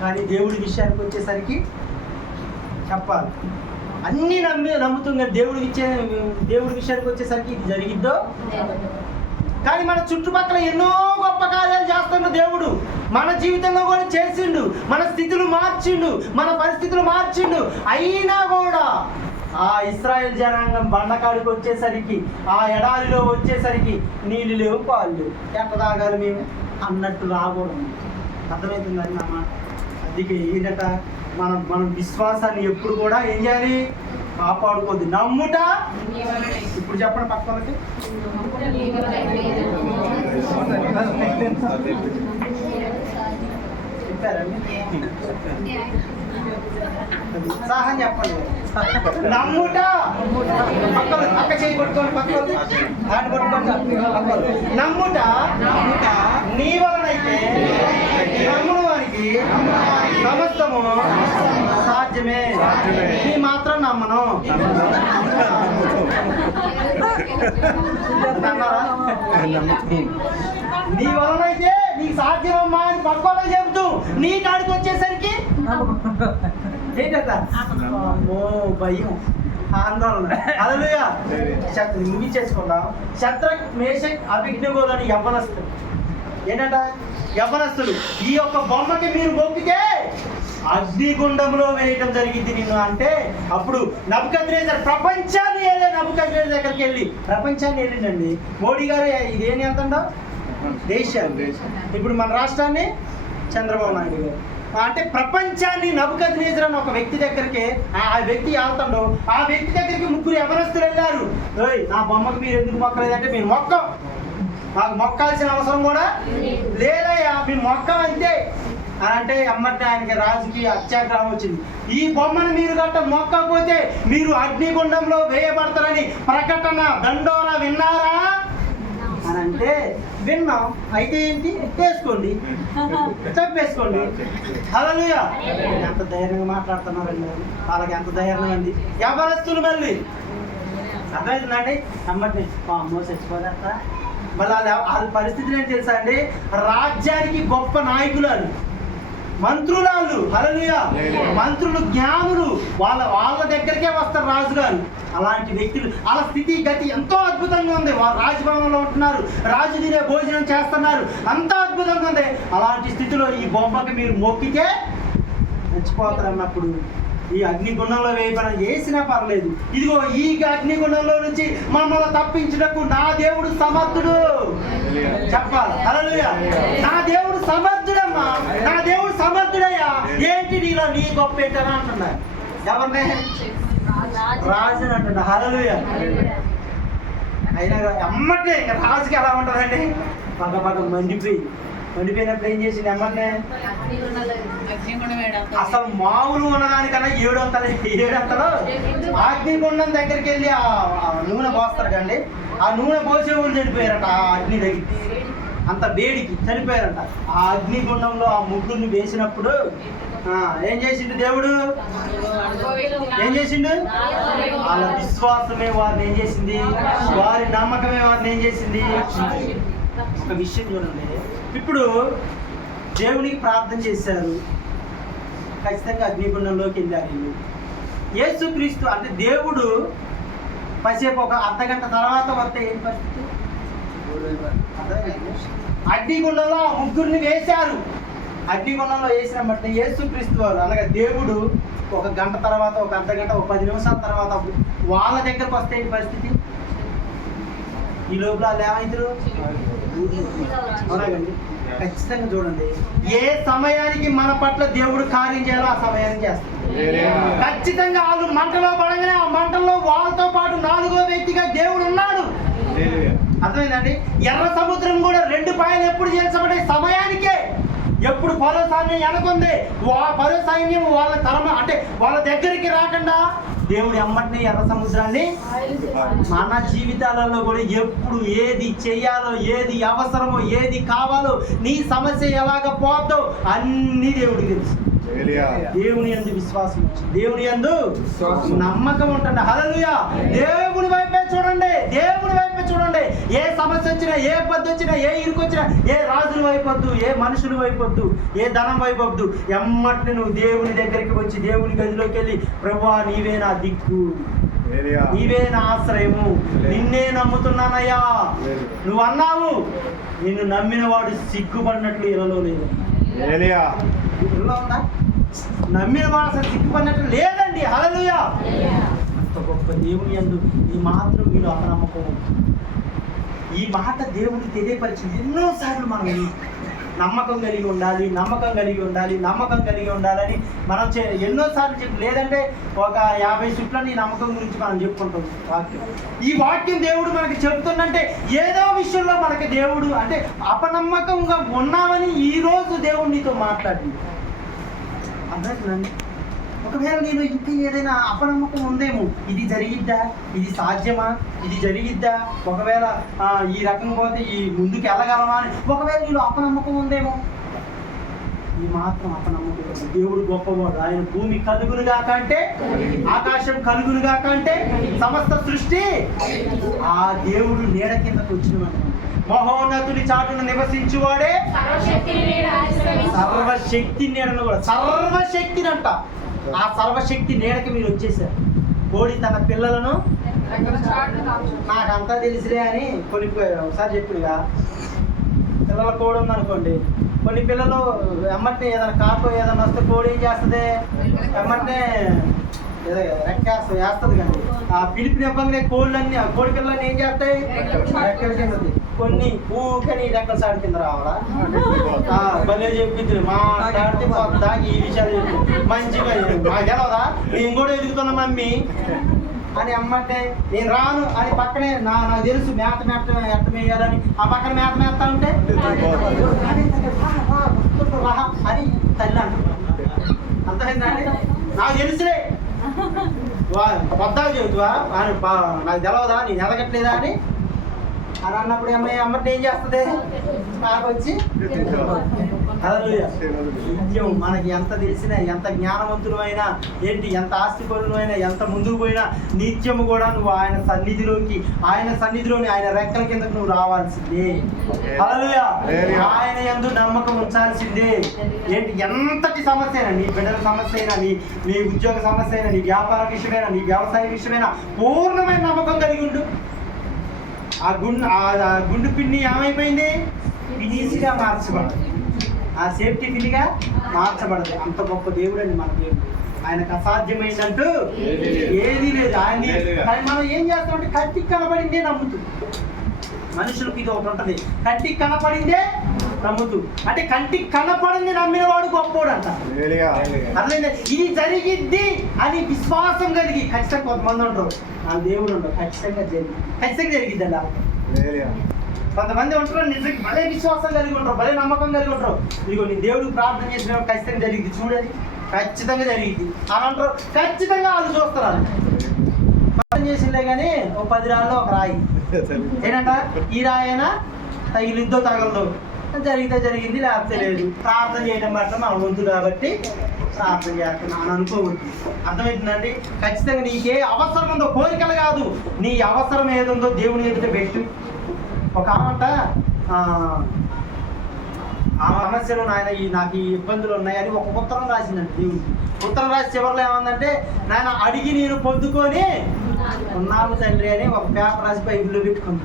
కానీ దేవుడి విషయానికి వచ్చేసరికి చెప్పాలి అన్నీ నమ్ముతుంది. దేవుడి విషయానికి వచ్చేసరికి ఇది జరిగిద్దో. కానీ మన చుట్టుపక్కల ఎన్నో గొప్ప కార్యాలు చేస్తుండు దేవుడు. మన జీవితంలో కూడా చేసిండు, మన స్థితులు మార్చిండు, మన పరిస్థితులు మార్చిండు. అయినా కూడా ఆ ఇశ్రాయేల్ జనాంగం బండకాడికి వచ్చేసరికి, ఆ ఎడారిలో వచ్చేసరికి నీళ్ళు లేవు, పాలు లేవు, ఎట్ట తాగాలి మేము అన్నట్టు రాకూడదు. అర్థమవుతుందని అన్నమాట. అందుకే ఏంటంట మనం విశ్వాసాన్ని ఎప్పుడు కూడా ఏం చేయాలి? కాపాడుకోద్ది. నమ్ముట ఇప్పుడు చెప్పండి పక్క వాళ్ళకి. ఉత్సాహం చెప్పండి. నమ్ముట పక్క చేయి కొట్టుకోండి, పక్క దాన్ని కొట్టుకోండి. నమ్ముట నీ వలనైతే నమ్ముడు వారికి సమస్తము సాధ్యమే. నీ మాత్రం నమ్మను నీ వలనైతే నీకు సాధ్యమమ్మా అని పక్కన చెబుతూ నీ కాడికి వచ్చేసరికి ఏంటంట భయం, ఆందోళన. హల్లెలూయా. ముగించేసుకుందాం. శద్రక్ మేషక్ అబేద్నెగోలు అని యవ్వనస్తులు ఏంటంట? యవ్వనస్తులు ఈ యొక్క బొమ్మకి మీరు మొక్కితే అగ్నిగుండంలో వేయటం జరిగింది నిన్ను అంటే, అప్పుడు నబుకద్నెజర్ ప్రపంచాన్ని ఏలే నబుకద్నెజర్ దగ్గరికి వెళ్ళి ప్రపంచాన్ని వెళ్ళిండండి. మోడీ గారు ఇదేని అంటుండో దేశాలు. ఇప్పుడు మన రాష్ట్రాన్ని చంద్రబాబు నాయుడు గారు అంటే ప్రపంచాన్ని నబుకద్నెజర్ అన్న ఒక వ్యక్తి దగ్గరికి ఆ వ్యక్తి ఆడుతుండో ఆ వ్యక్తి దగ్గరికి ముగ్గురు యవనస్తులు వెళ్ళారు. నా బొమ్మకు మీరు ఎందుకు మొక్కలేదంటే మీరు మొక్కం, మాకు మొక్కాల్సిన అవసరం కూడా లేదయ్యా, మీరు మొక్కం అంతే అని అంటే అమ్మటే ఆయనకి రాజకీయ అత్యాగ్రహం వచ్చింది. ఈ బొమ్మను మీరు గట్ట మొక్కకపోతే మీరు అగ్నిగుండంలో వేయబడతారని ప్రకటన దండోరా విన్నారా అని అంటే విన్నాం. అయితే ఏంటి, వేసుకోండి, చెప్పేసుకోండి. హల్లెలూయా. ఎంత ధైర్యంగా మాట్లాడుతున్నారండి, వాళ్ళకి ఎంత ధైర్యం అండి. యవనస్తులు మళ్ళీ అర్థమవుతుందండి. అమ్మటి అమ్మో చచ్చిపోతా. మళ్ళీ వాళ్ళ పరిస్థితులు ఏంటి తెలుసా అండి? రాజ్యానికి గొప్ప నాయకులు, మంత్రులాలు. హల్లెలూయా. మంత్రులు, జ్ఞానులు వాళ్ళ దగ్గరికే వస్తారు రాజుగారు. అలాంటి వ్యక్తులు వాళ్ళ స్థితి గతి ఎంతో అద్భుతంగా ఉంది. వాళ్ళు రాజభవనంలో ఉంటున్నారు, రాజు తినే భోజనం చేస్తున్నారు, అంత అద్భుతంగా ఉంది. అలాంటి స్థితిలో ఈ బొమ్మకి మీరు మొక్కితే చచ్చిపోతారు అన్నప్పుడు ఈ అగ్నిగుండంలో వేసినా పర్లేదు. ఇదిగో ఈ అగ్నిగుండంలో నుంచి మమ్మల్ని తప్పించుటకు నా దేవుడు సమర్థుడు చెప్పాలి. హల్లెలూయా. నా దేవుడు సమర్థుడమ్మా, నా దేవుడు సమర్థుడయ్యా. ఏంటి నీలో నీ గొప్ప ఏంటని అంటున్నారు. ఎవరినే? రాజుని అంటున్నా. హల్లెలూయా. అయినా అమ్మటే ఇంకా రాజుకి ఎలా ఉంటుందండి? పగ మండిపోయినప్పుడు ఏం చేసింది అమ్మనే? అసలు మామూలు ఉన్నదానికన్నా 7 అగ్నిగుండం దగ్గరికి వెళ్ళి ఆ నూనె పోస్తారు కండి. ఆ నూనె పోసే వాళ్ళు చనిపోయారట. ఆ అగ్ని దగ్గర అంత వేడికి చనిపోయారంట. ఆ అగ్నిగుండంలో ఆ ముగ్గురిని వేసినప్పుడు ఏం చేసిండు దేవుడు? ఏం చేసిండు? వాళ్ళ విశ్వాసమే వారిని ఏం చేసింది, వారి నమ్మకమే వారిని ఏం చేసింది. ఒక విషయం చూడండి, ఇప్పుడు దేవునికి ప్రార్థన చేశారు, ఖచ్చితంగా అగ్నిగుండంలోకి వెళ్ళారు. యేసుక్రీస్తు అంటే దేవుడు పసేపు ఒక అర్ధగంట తర్వాత వస్తే ఏం పరిస్థితి? అగ్నిగుండంలో ఆ ముగ్గురిని వేశారు. అగ్నిగుండంలో వేసిన బట్టి యేసుక్రీస్తు వారు అనగా దేవుడు ఒక గంట తర్వాత, ఒక అర్ధగంట, ఒక 10 నిమిషాల తర్వాత వాళ్ళ దగ్గరకు వస్తే ఏంటి పరిస్థితి? ఈ లోపల వాళ్ళు ఏమైతారు? అవునాగండి. ఖచ్చితంగా చూడండి, ఏ సమయానికి మన పట్ల దేవుడు కార్యం చేయాలో ఆ సమయానికి చేస్తాడు. ఖచ్చితంగా వాళ్ళు మంటలో పడగానే ఆ మంటల్లో వాళ్ళతో పాటు 4వ వ్యక్తిగా దేవుడు ఉన్నాడు. అర్థమైందండి. ఎర్ర సముద్రం కూడా 2 పాయలు ఎప్పుడు చేర్చబడే సమయానికే. ఎప్పుడు పరో సైన్యం వెనకుంది, పరో సైన్యం వాళ్ళ అంటే వాళ్ళ దగ్గరికి రాకుండా దేవుడు ఎమ్మటిని ఎర్ర సముద్రాన్ని. మన జీవితాలలో కూడా ఎప్పుడు ఏది చేయాలో, ఏది అవసరమో, ఏది కావాలో, నీ సమస్య ఎలాగ పోతో అన్ని దేవుడికి తెలుసు. దేవుని యందు విశ్వాసం, దేవుని యందు నమ్మకం ఉంటుంది. హల్లెలూయా. దేవుని వైపే చూడండి, దేవుని వైపే చూడండి. ఏ సమస్య వచ్చినా, ఏ ఇబ్బంది వచ్చినా, ఏ ఇరుకు వచ్చినా, ఏ రాజుల వైపొద్దు, ఏ మనుషుల వైపొద్దు, ఏ ధనం వైపొద్దు. ఎమ్మటిని నువ్వు దేవుని దగ్గరికి వచ్చి దేవుని గదిలోకి వెళ్ళి, ప్రభువా నీవే నా దిక్కు, నీవే నా ఆశ్రయము, నిన్నే నమ్ముతున్నానయ్యా. నువ్వు అన్నావు, నిన్ను నమ్మిన వాడు సిగ్గుపడినట్లు ఇలలో లేదు. ఇల్లో ఉందా? నమ్మిన వాడు అసలు సిగ్గుపడినట్లు లేదండి. హల్లెలూయా. అంత గొప్ప దేవుని యందు ఈ మాత్రం వీళ్ళు అపనమ్మకం. ఈ మాట దేవుడికి తెలియపరిచింది ఎన్నోసార్లు మనం నమ్మకం కలిగి ఉండాలి, నమ్మకం కలిగి ఉండాలి, నమ్మకం కలిగి ఉండాలని మనం ఎన్నోసార్లు చెప్పి, లేదంటే ఒక 50 చుట్లని ఈ నమ్మకం గురించి మనం చెప్పుకుంటాం. వాక్యం, ఈ వాక్యం దేవుడు మనకి చెప్తుందంటే ఏదో విషయంలో మనకి దేవుడు అంటే అపనమ్మకంగా ఉన్నామని ఈరోజు దేవుడు నీతో మాట్లాడింది. అర్థమవుతుందండి? ఒకవేళ నేను ఇంకా ఏదైనా అపనమ్మకం ఉందేమో, ఇది జరిగిద్దా, ఇది సాధ్యమా, ఇది జరిగిద్దా, ఒకవేళ ఈ రకం పోతే ఈ ముందుకు వెళ్ళగలమా అని ఒకవేళ నీలో అపనమ్మకం ఉందేమో, ఈ మాత్రం అపనమ్మకం. దేవుడు గొప్పవాడు. ఆయన భూమి కలుగునుగా కంటే, ఆకాశం కలుగునుగా కంటే, సమస్త సృష్టి ఆ దేవుడు నీడ కిందకు వచ్చిన మహోన్నతుని చాటును నివసించువాడే సర్వశక్తి నీడను కూడా, సర్వశక్తినంట. ఆ సర్వశక్తి నీడకి మీరు వచ్చేసారు. కోడి తన పిల్లలను నాకంతా తెలిసిలే అని కొన్ని ఒకసారి చెప్పినగా, పిల్లల కోడి ఉందనుకోండి, కొన్ని పిల్లలు ఎమ్మటే ఏదైనా కాకో ఏదైనా వస్తే కోడి ఏం చేస్తుంది, ఎమ్మటే వేస్తుంది. కానీ ఆ పిలిపి నెప్పంగానే కోళ్ళన్నీ, కోడి పిల్లలన్నీ ఏం చేస్తాయి, రెక్కల కింద. కొన్ని ఊకని రెక్కల సాడి కింద రావాలా, భలే చెప్పింది మాట్లాడితే పోతుందా ఈ విషయాలు చెప్పి మంచిగా మాకు తెలవదా, నేను కూడా ఎదుగుతున్నా మమ్మీ అని అమ్మంటే నేను రాను అని పక్కనే నాకు తెలుసు మేత ఎట్ట వేయాలని, ఆ పక్కన మేత మేస్తా ఉంటే అని తల్లి అంటున్నాను. అర్థమైందండి? నాకు తెలుసులే వద్దాకు చెబుతువా, నాకు తెలవదా, నేను ఎదగట్లేదా అని అన్నప్పుడు అమ్మటి ఏం చేస్తుంది, నాకు వచ్చి నిత్యం మనకి ఎంత తెలిసినా, ఎంత జ్ఞానవంతులు అయినా ఏంటి, ఎంత ఆస్తిపరులు అయినా, ఎంత ముందుకు పోయినా నిత్యము కూడా నువ్వు ఆయన సన్నిధిలోని ఆయన రెక్కల కిందకు నువ్వు రావాల్సిందే. హల్లెలూయా. ఆయన యందు నమ్మకం ఉంచాల్సిందే. ఏంటి, ఎంతటి సమస్య అయినా, నీ బిడ్డల సమస్య అయినా, నీ ఉద్యోగ సమస్య అయినా, నీ వ్యాపార విషయమైనా, నీ వ్యవసాయ విషయమైనా పూర్ణమైన నమ్మకం కలిగి ఉండు. ఆ గుండు పిన్ని ఏమైపోయింది, ఫినిష్గా మార్చబడదు, ఆ సేఫ్టీ పిన్నిగా మార్చబడదు. అంత గొప్ప దేవుడు అండి మన దేవుడు. ఆయనకు అసాధ్యమైందంటూ ఏదీ లేదు. ఆయన్ని మనం ఏం చేస్తామంటే కంటికి కనపడిందే నమ్ముతుంది. మనుషులకు ఇది ఒకటి ఉంటుంది, కంటికి కనపడిందే నమ్ముతూ. అంటే కంటికి కనపడింది నమ్మిన వాడు గొప్పోడు అంట. అట్లయితే ఇది జరిగిద్ది అని విశ్వాసం కలిగి, ఖచ్చితంగా కొంతమంది ఉంటారు, ఆ దేవుడు ఉండవు, ఖచ్చితంగా జరిగిద్ది అలా. కొంతమంది ఉంటారు నిజంగా భలే విశ్వాసం కలిగి ఉంటారు, భలే నమ్మకం కలిగి ఉంటారు. ఇదిగో నీ దేవుడికి ప్రార్థన చేసిన ఖచ్చితంగా జరిగింది, చూడది ఖచ్చితంగా జరిగింది అని అంటారు. ఖచ్చితంగా వాళ్ళు చూస్తారు. ప్రార్థన చేసిందే కానీ ఒక 10 రాళ్ళు ఒక రాయి ఏంటంట, ఈ రాయైనా తగిలిద్దో తగలదో, జరిగితే జరిగింది, లేకపోతే లేదు. ప్రార్థన చేయడం పట్ల మన వంతు కాబట్టి ప్రార్థన చేస్తున్నాను అని అనుకోవద్దు. అర్థమవుతుందండి? ఖచ్చితంగా నీకే అవసరం ఉందో, కోరికలు కాదు, నీ అవసరం ఏదుందో దేవుని ఎదుట పెట్టు. ఒక ఆమంట ఆ సమస్యలు నాయన నాకు ఈ ఇబ్బందులు ఉన్నాయని ఒక ఉత్తరం రాసిందండి దేవుడికి. ఉత్తరం రాసి చివరిలో ఏమందంటే, నాయన అడిగి నేను పొందుకొని ఉన్నాము తండ్రి అని ఒక పేపర్ రాసి బైబిల్లో పెట్టుకుంది.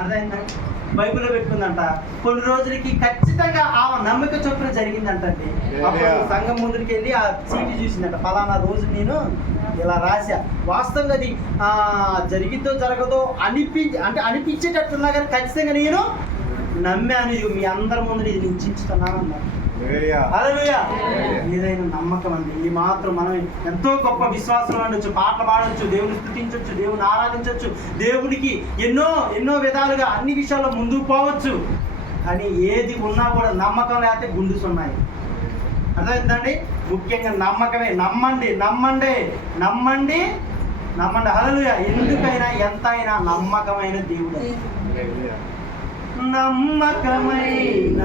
అర్థమైందండి? బైబిల్లో పెట్టుకుందంట. కొన్ని రోజులకి ఖచ్చితంగా ఆ నమ్మక చొప్పున జరిగిందంటండి. అప్పుడు సంఘం ముందుకి వెళ్ళి ఆ చీటీ చూసిందంట, ఫలానా రోజు నేను ఇలా రాశా. వాస్తవంగా అది జరిగిద్దో జరగదో అనిపించేటట్టున్నా కానీ ఖచ్చితంగా నేను నమ్మాను. ఇది మీ అందరి ముందు ఇది నిశ్చయించుతున్నాను అన్నారు. ఏదైనా నమ్మకం అండి. ఇది మాత్రం మనం ఎంతో గొప్ప విశ్వాసం ఉండొచ్చు, పాటలు పాడవచ్చు, దేవుని స్తుతించవచ్చు, దేవుని ఆరాధించవచ్చు, దేవుడికి ఎన్నో ఎన్నో విధాలుగా అన్ని విషయాల్లో ముందుకు పోవచ్చు. కానీ ఏది ఉన్నా కూడా నమ్మకం లేకపోతే గుండుసు ఉన్నాయి. అర్థమైందండి? ముఖ్యంగా నమ్మకమే. నమ్మండి. హల్లెలూయా. ఎందుకైనా ఎంతైనా నమ్మకమైన దేవుడు. నమ్మకమైన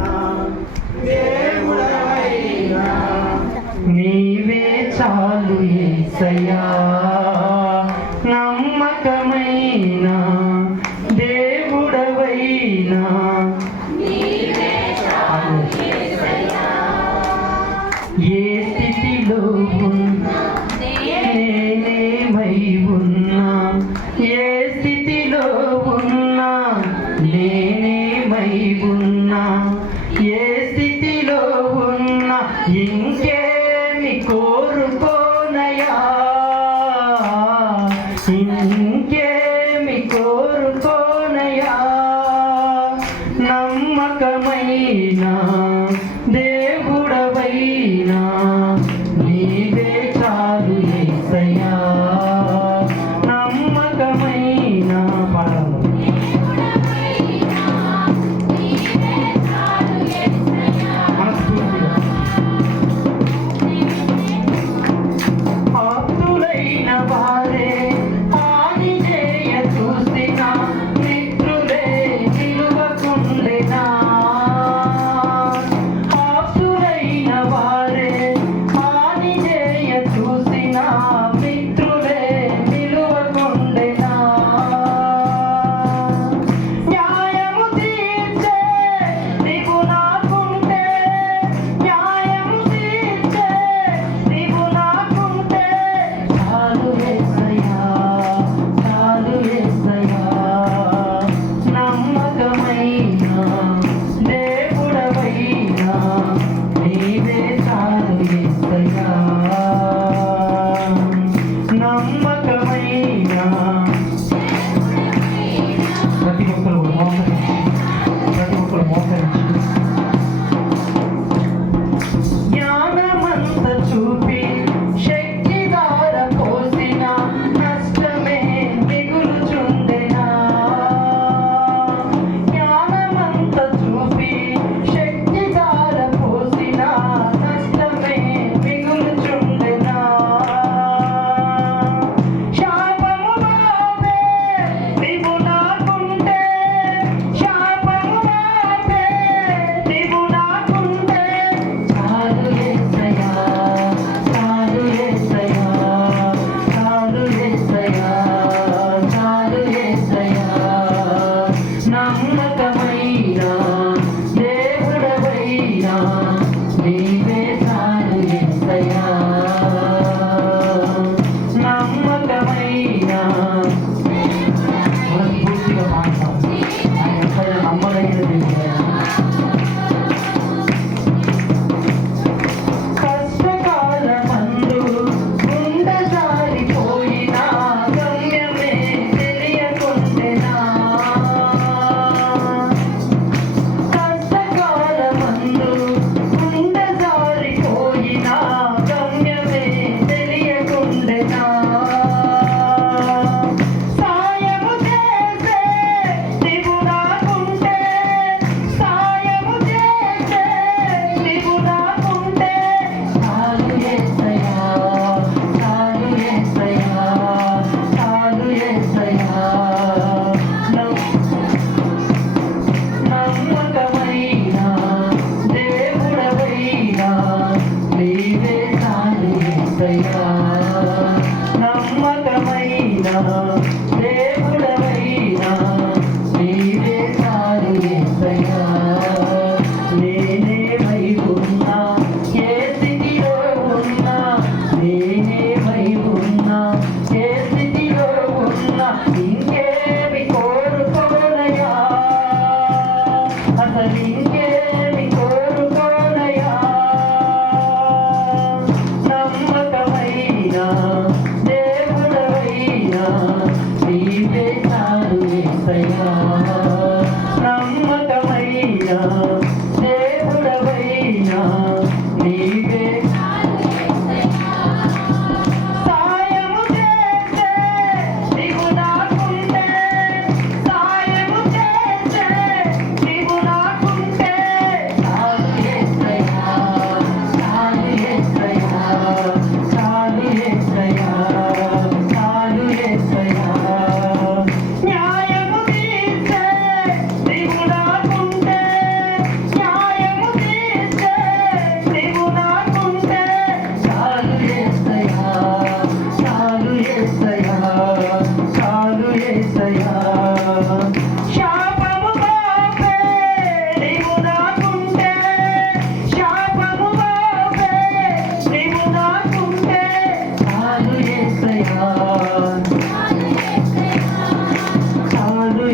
దేవుడవైనా నీవే చాలు యేసయ్యా. నమ్మకమైన దేవుడవైనా నీవే చాలు యేసయ్యా. ఏ స్థితిలో ఉన్నా నేనేమై ఉన్నా, ఏ స్థితిలో ఉన్నా నేనేమై ఉన్నా, ఏ స్థితిలో ఉన్నా ఇంకేమి కోరుకోనయా.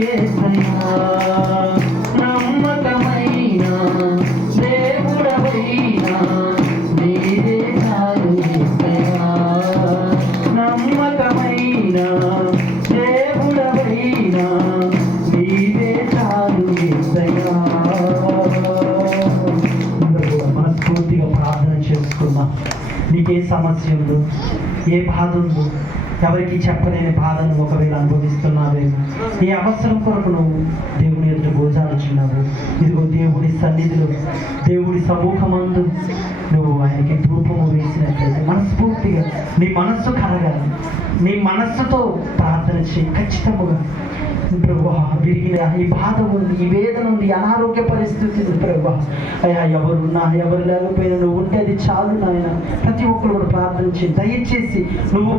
యేసయ్యా నమ్మకమైన దేవుడవైనా నీవే చాలు యేసయ్యా నమ్మకమైన దేవుడవైనా నీవే చాలు యేసయ్యా మనస్ఫూర్తిగా ప్రార్థన చేసుకున్నా. నీకే సమస్య ఉందో, ఏ బాధ ఉందో, ఎవరికి చెప్పలేని బాధను ఒకవేళ అనుభవిస్తున్నావేమో, ఏ అవసరం కొరకు నువ్వు దేవుని ఎదుట గోజాడుచున్నావు, ఇదిగో దేవుడి సన్నిధిలో దేవుడి సమూహమందు నువ్వు ఆయనకి ధూపము వేసినట్లయితే మనస్ఫూర్తిగా నీ మనస్సు కరగాలి. నీ మనస్సుతో ప్రార్థన చేయి. ఖచ్చితముగా ప్రభువా విరిగిన ఈ బాధ ఉంది, ఈ వేదన ఉంది, ఈ అనారోగ్య పరిస్థితి ఉంది ప్రభువా. అయ్యా ఎవరున్నా ఎవరు లేకపోయినా నువ్వు ఉంటే అది చాలు నాయన. ప్రతి ఒక్కరు కూడా ప్రార్థన చేయి. దయచేసి నువ్వు